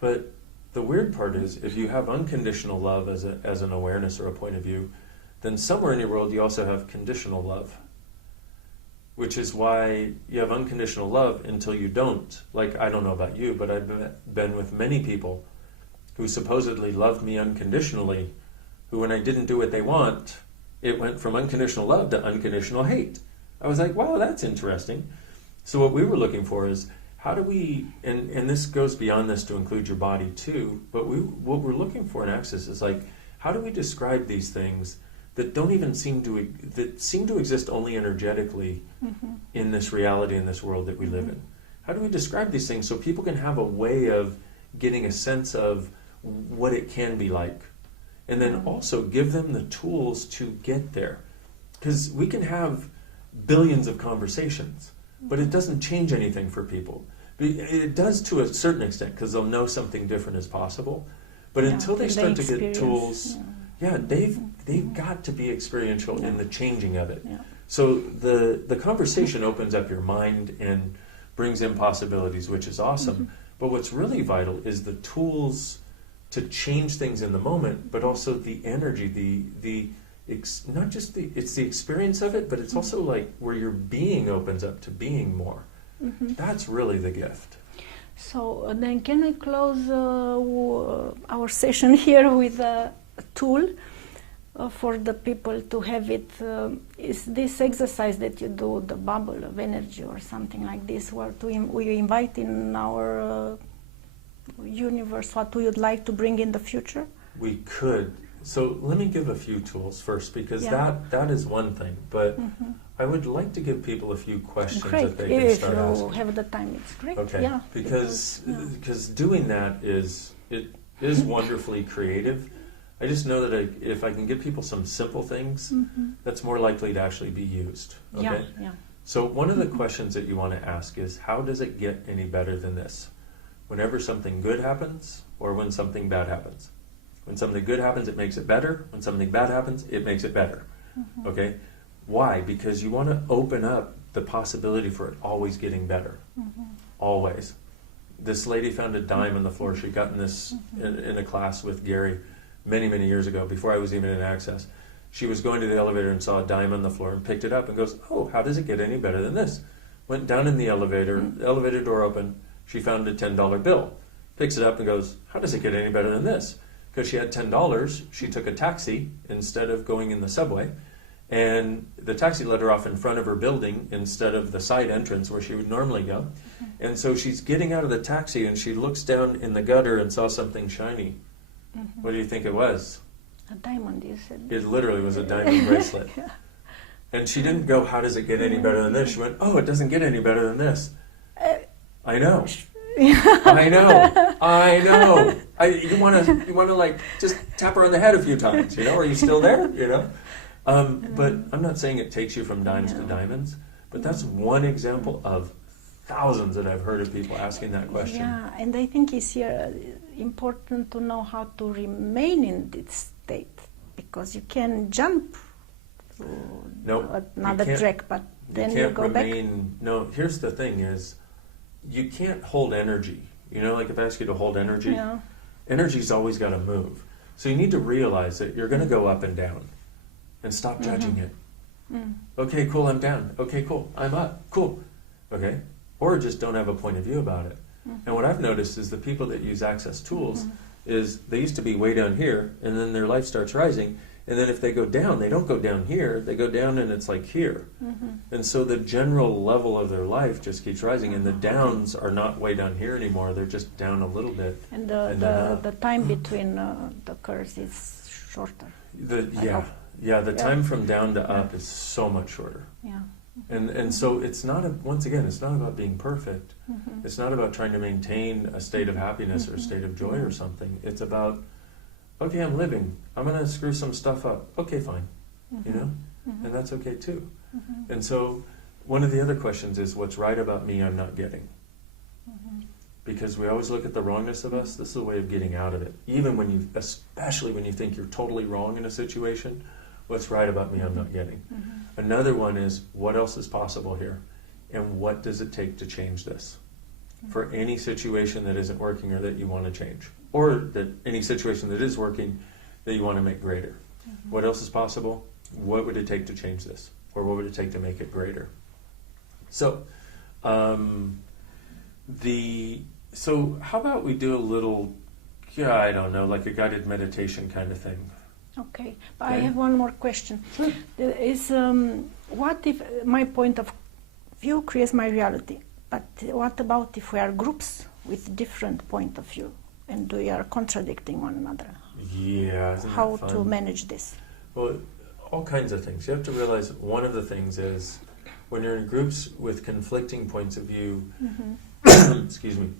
But the weird part is, if you have unconditional love as an awareness or a point of view, then somewhere in your world you also have conditional love. Which is why you have unconditional love until you don't. Like, I don't know about you, but I've been with many people who supposedly loved me unconditionally, who when I didn't do what they want, it went from unconditional love to unconditional hate. I was like, wow, that's interesting. So what we were looking for is, how do we, and this goes beyond this to include your body too, but what we're looking for in Access is like, how do we describe these things that don't even seem to exist only energetically in this reality, in this world that we live in? How do we describe these things so people can have a way of getting a sense of what it can be like? And then also give them the tools to get there. Because we can have billions of conversations, but it doesn't change anything for people. It does to a certain extent, because they'll know something different is possible. But until they start to get tools, they've got to be experiential in the changing of it. So the conversation opens up your mind and brings in possibilities, which is awesome. But what's really vital is the tools to change things in the moment, but also the energy, it's the experience of it, but it's also like where your being opens up to being more. That's really the gift. So then can I close our session here with a tool for the people to have it? Is this exercise that you do, the bubble of energy or something like this, where we invite in our universe what we would like to bring in the future? We could. So let me give a few tools first, because that is one thing, but I would like to give people a few questions that they can start asking. If you have the time, it's great. Okay, Yeah, because doing that is wonderfully creative. I just know that if I can give people some simple things, that's more likely to actually be used. Okay? Yeah. So one of the questions that you want to ask is, how does it get any better than this? Whenever something good happens, or when something bad happens? When something good happens, it makes it better. When something bad happens, it makes it better. Okay? Why? Because you want to open up the possibility for it always getting better. Always. This lady found a dime on the floor. She'd gotten this in a class with Gary many, many years ago, before I was even in Access. She was going to the elevator and saw a dime on the floor and picked it up and goes, oh, how does it get any better than this? Went down in the elevator door opened, she found a $10 bill. Picks it up and goes, how does it get any better than this? Because she had $10, she took a taxi instead of going in the subway, and the taxi let her off in front of her building instead of the side entrance where she would normally go. And so she's getting out of the taxi and she looks down in the gutter and saw something shiny. What do you think it was? A diamond, you said. It literally was a diamond bracelet. And she didn't go, how does it get any better than this? She went, oh, it doesn't get any better than this. I know. I know. You want to like just tap her on the head a few times, you know? Are you still there? You know. But I'm not saying it takes you from dimes to diamonds, but that's one example of thousands that I've heard of people asking that question. Yeah, and I think it's here important to know how to remain in this state, because you can jump to another track, but then you go back. No, here's the thing is, you can't hold energy. You know, like if I ask you to hold energy, energy's always got to move. So you need to realize that you're going to go up and down, and stop judging it. Okay, cool, I'm down. Okay, cool, I'm up. Cool. Okay? Or just don't have a point of view about it. And what I've noticed is the people that use Access tools is they used to be way down here, and then their life starts rising, and then if they go down, they don't go down here, they go down and it's like here. And so the general level of their life just keeps rising, and the downs are not way down here anymore, they're just down a little bit. And the time between the curves is shorter. The time from down to up is so much shorter. And so it's not, once again, it's not about being perfect. It's not about trying to maintain a state of happiness or a state of joy or something. It's about, okay, I'm living. I'm going to screw some stuff up. Okay, fine. You know? And that's okay too. And so one of the other questions is, what's right about me I'm not getting? Because we always look at the wrongness of us. This is a way of getting out of it. Especially when you think you're totally wrong in a situation, what's right about me I'm not getting? Another one is, what else is possible here? And what does it take to change this? For any situation that isn't working or that you want to change. Or that any situation that is working that you want to make greater. What else is possible? What would it take to change this? Or what would it take to make it greater? So, so how about we do a little, I don't know, like a guided meditation kind of thing. Okay, but I have one more question. Sure. Is what if my point of view creates my reality? But what about if we are groups with different point of view and we are contradicting one another? Yeah. Isn't How that fun? to manage this? Well, all kinds of things. You have to realize one of the things is when you're in groups with conflicting points of view, excuse me,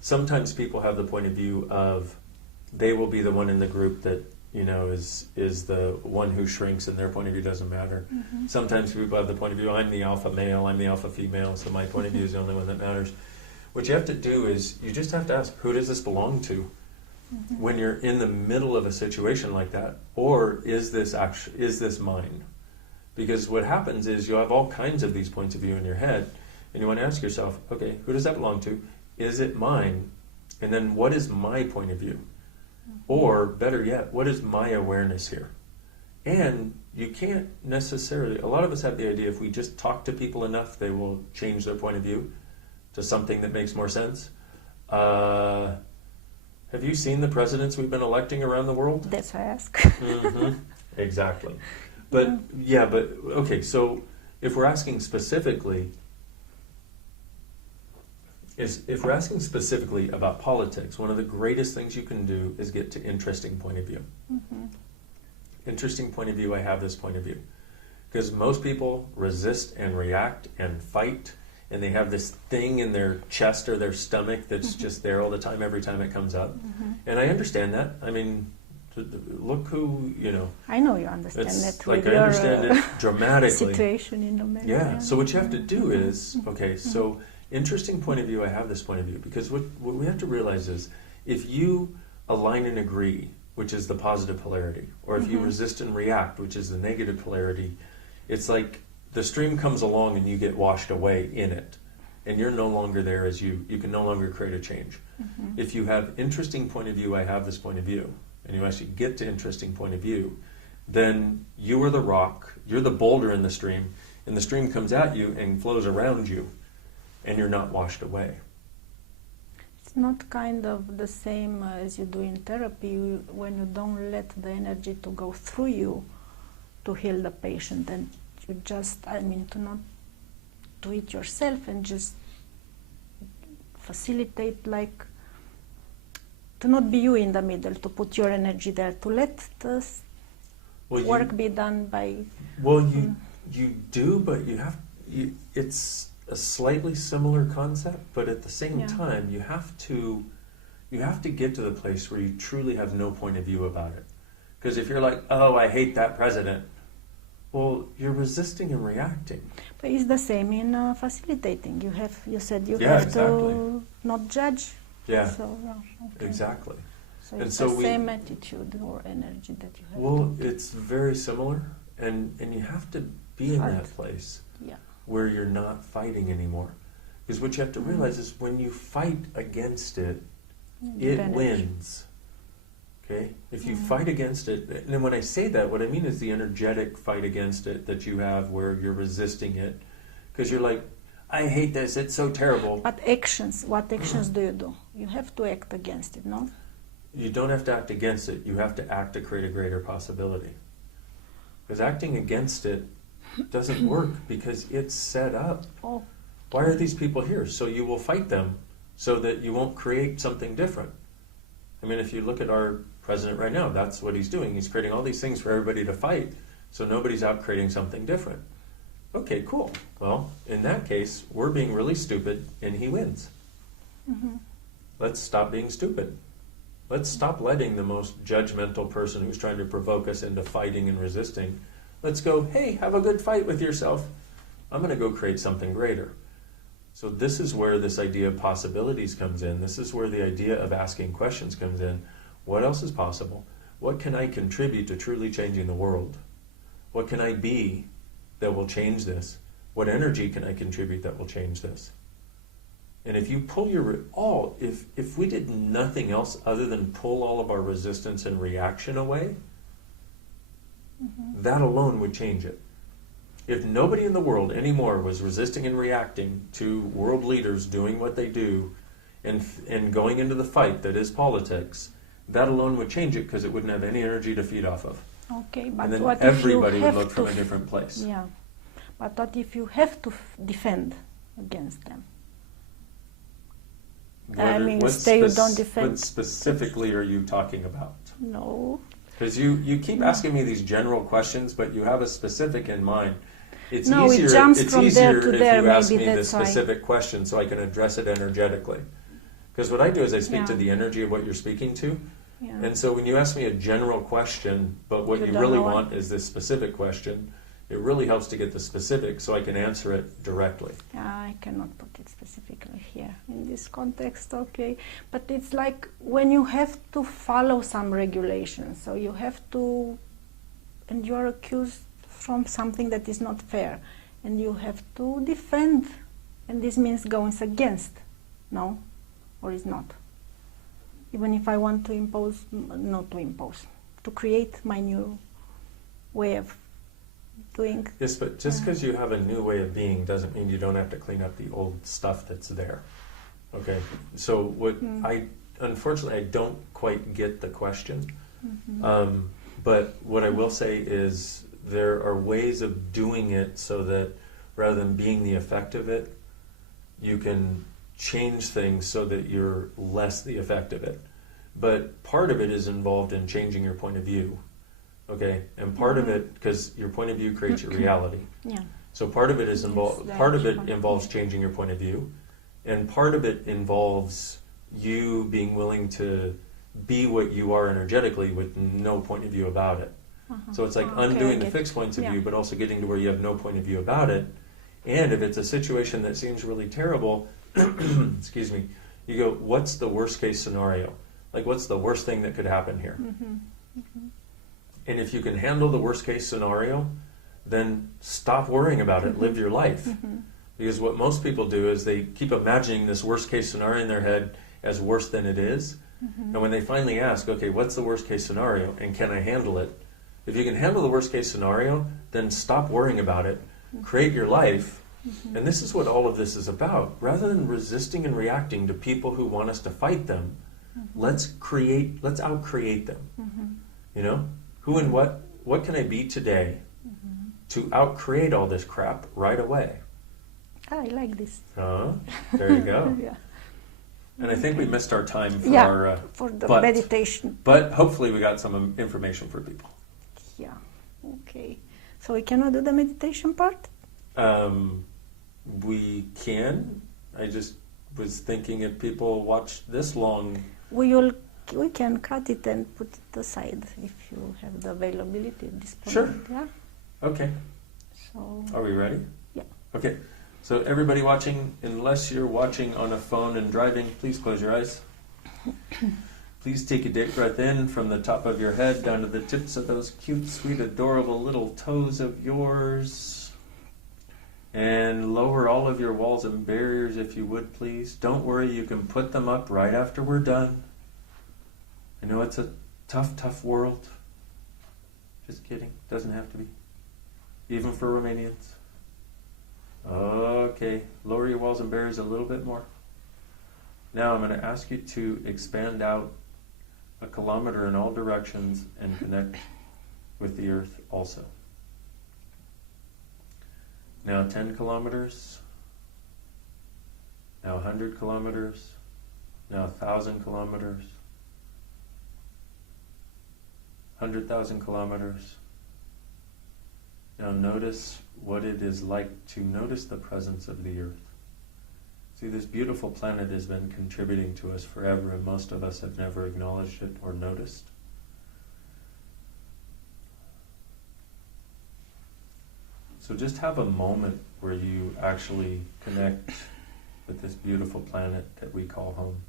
sometimes people have the point of view of they will be the one in the group that, you know, is the one who shrinks and their point of view doesn't matter. Sometimes people have the point of view, I'm the alpha male, I'm the alpha female, so my point of view is the only one that matters. What you have to do is you just have to ask, who does this belong to? When you're in the middle of a situation like that, or is this mine? Because what happens is you have all kinds of these points of view in your head, and you want to ask yourself, okay, who does that belong to? Is it mine? And then what is my point of view? Or better yet, what is my awareness here? And you can't necessarily, a lot of us have the idea if we just talk to people enough, they will change their point of view to something that makes more sense. Have you seen the presidents we've been electing around the world? That's why I ask. Exactly. But okay, so if we're asking specifically, if we're asking specifically about politics, one of the greatest things you can do is get to interesting point of view. Interesting point of view, I have this point of view. Because most people resist and react and fight, and they have this thing in their chest or their stomach that's just there all the time, every time it comes up. And I understand that. I mean, look who, you know. I know you understand it's that. like with I understand your, it dramatically. Situation in America. Yeah, so what you have to do is, okay, so interesting point of view, I have this point of view. Because what we have to realize is, if you align and agree, which is the positive polarity, or if you resist and react, which is the negative polarity, it's like the stream comes along and you get washed away in it. And you're no longer there as you can no longer create a change. If you have interesting point of view, I have this point of view, and you actually get to interesting point of view, then you are the rock, you're the boulder in the stream, and the stream comes at you and flows around you, and you're not washed away. It's not kind of the same as you do in therapy when you don't let the energy to go through you to heal the patient, and you just, to not do it yourself and just facilitate, like, to not be you in the middle, to put your energy there, to let the work be done by... Well, you do, but it's a slightly similar concept, but at the same time, you have to get to the place where you truly have no point of view about it. Because if you're like, oh, I hate that president, well, you're resisting and reacting. But it's the same in facilitating. You said you have to not judge. Yeah, so, okay. Exactly. So it's the same attitude or energy that you have. Well, it's very similar, and you have to be in that place where you're not fighting anymore. Because what you have to realize is when you fight against it, it wins. Okay? If you fight against it, and when I say that, what I mean is the energetic fight against it that you have where you're resisting it. Because you're like, I hate this, it's so terrible. But what actions do you do? You have to act against it, no? You don't have to act against it, you have to act to create a greater possibility. Because acting against it doesn't work because it's set up. Oh. Why are these people here? So you will fight them so that you won't create something different. I mean, if you look at our president right now, that's what he's doing. He's creating all these things for everybody to fight, so nobody's out creating something different. Okay, cool. Well, in that case, we're being really stupid, and he wins. Let's stop being stupid. Let's stop letting the most judgmental person who's trying to provoke us into fighting and resisting. Let's go, hey, have a good fight with yourself. I'm going to go create something greater. So this is where this idea of possibilities comes in. This is where the idea of asking questions comes in. What else is possible? What can I contribute to truly changing the world? What can I be that will change this? What energy can I contribute that will change this? And if you pull if we did nothing else other than pull all of our resistance and reaction away, that alone would change it. If nobody in the world anymore was resisting and reacting to world leaders doing what they do and going into the fight that is politics, that alone would change it because it wouldn't have any energy to feed off of. Okay, but and then what everybody if you would have look from a different place. Yeah, but what if you have to defend against them? You don't defend. What specifically are you talking about? No. Because you keep asking me these general questions, but you have a specific in mind. It's No, easier, it jumps it's from easier there to if there, you ask maybe me the that's why. specific question so I can address it energetically. Because what I do is I speak to Yeah. the energy of what you're speaking to. Yeah. And so when you ask me a general question, but what You you don't really know what- want is this specific question, it really helps to get the specific so I can answer it directly. I cannot put it specifically here in this context, okay. But it's like when you have to follow some regulations, so you have to, and you are accused from something that is not fair, and you have to defend, and this means going against, no? Or is not? Even if I want to impose, not to impose, to create my new way of doing. Yes, but just because you have a new way of being doesn't mean you don't have to clean up the old stuff that's there. Okay, so what unfortunately I don't quite get the question. But what I will say is there are ways of doing it so that rather than being the effect of it, you can change things so that you're less the effect of it. But part of it is involved in changing your point of view. Okay, and part of it, because your point of view creates your reality. Yeah. So part of it is involved. Yes, Part of that's it right. involves changing your point of view, and part of it involves you being willing to be what you are energetically with no point of view about it. So it's like Okay, undoing I the get fixed points of Yeah. view, but also getting to where you have no point of view about it. And if it's a situation that seems really terrible, excuse me, you go, what's the worst case scenario? Like, what's the worst thing that could happen here? And if you can handle the worst case scenario, then stop worrying about it, live your life. Because what most people do is they keep imagining this worst case scenario in their head as worse than it is. And when they finally ask, okay, what's the worst case scenario and can I handle it? If you can handle the worst case scenario, then stop worrying about it, create your life. And this is what all of this is about. Rather than resisting and reacting to people who want us to fight them, let's out-create them. You know? Who and what can I be today to out-create all this crap right away? I like this. There you go. Yeah. And I think we missed our time for Yeah, our... for the but- meditation. But hopefully we got some information for people. Yeah. Okay. So we cannot do the meditation part? We can. I just was thinking if people watched this long... We can cut it and put it aside if you have the availability at this point. Sure. Yeah. Okay. So. Are we ready? Yeah. Okay. So everybody watching, unless you're watching on a phone and driving, please close your eyes. Please take a deep breath in from the top of your head down to the tips of those cute, sweet, adorable little toes of yours. And lower all of your walls and barriers if you would, please. Don't worry, you can put them up right after we're done. I know it's a tough, tough world. Just kidding. Doesn't have to be. Even for Romanians. Okay. Lower your walls and barriers a little bit more. Now I'm going to ask you to expand out 1 kilometer in all directions and connect with the earth also. Now 10 kilometers. Now 100 kilometers. Now 1,000 kilometers. 100,000 kilometers. Now notice what it is like to notice the presence of the earth. See, this beautiful planet has been contributing to us forever, and most of us have never acknowledged it or noticed. So just have a moment where you actually connect with this beautiful planet that we call home.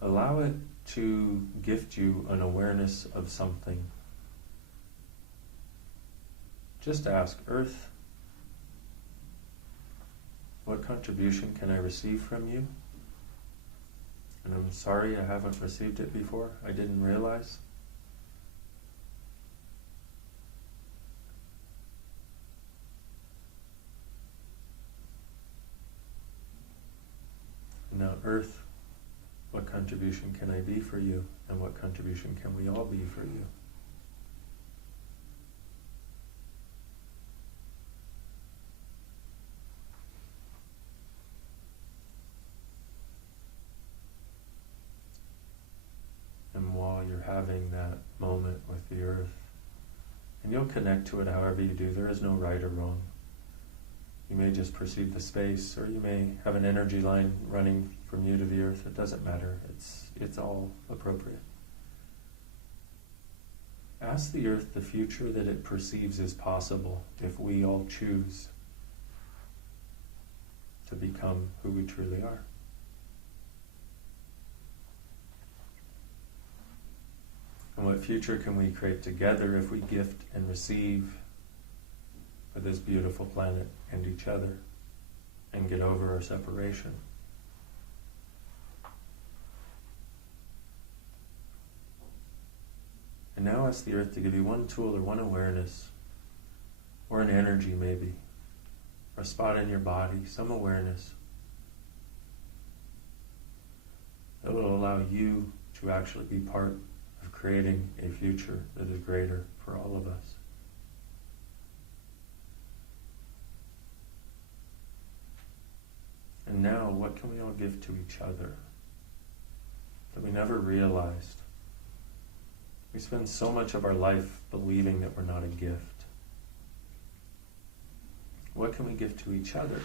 Allow it to gift you an awareness of something. Just ask, Earth, what contribution can I receive from you? And I'm sorry I haven't received it before. I didn't realize. Now, Earth, what contribution can I be for you? And what contribution can we all be for you? earth. And you'll connect to it however you do. There is no right or wrong. You may just perceive the space, or you may have an energy line running from you to the earth. It doesn't matter. It's all appropriate. Ask the earth the future that it perceives is possible if we all choose to become who we truly are. And what future can we create together if we gift and receive for this beautiful planet and each other and get over our separation? And now ask the earth to give you one tool or one awareness, or an energy maybe, or a spot in your body, some awareness that will allow you to actually be part of creating a future that is greater for all of us. And now, what can we all give to each other that we never realized? We spend so much of our life believing that we're not a gift. What can we give to each other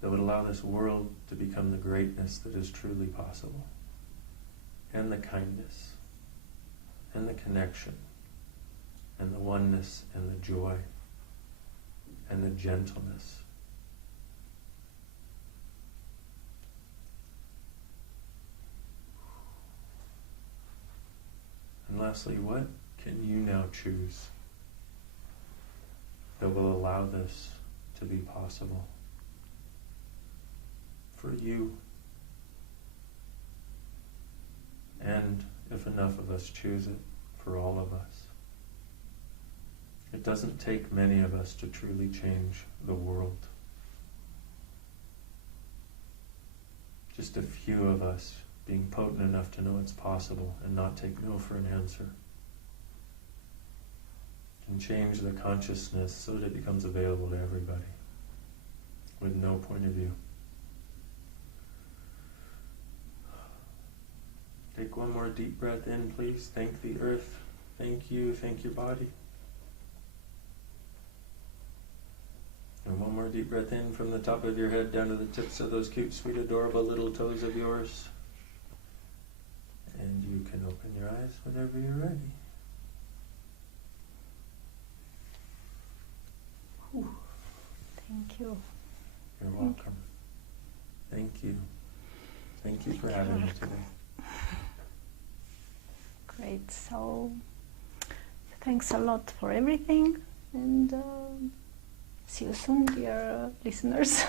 that would allow this world to become the greatness that is truly possible? And the kindness, and the connection, and the oneness, and the joy, and the gentleness. And lastly, what can you now choose that will allow this to be possible for you? And if enough of us choose it, for all of us. It doesn't take many of us to truly change the world. Just a few of us being potent enough to know it's possible and not take no for an answer can change the consciousness so that it becomes available to everybody with no point of view. Take one more deep breath in, please. Thank the earth. Thank you. Thank your body. And one more deep breath in from the top of your head down to the tips of those cute, sweet, adorable little toes of yours. And you can open your eyes whenever you're ready. Ooh, thank you. You're welcome. Thank you. Thank you for having me today. Great. So, thanks a lot for everything, and see you soon, dear listeners.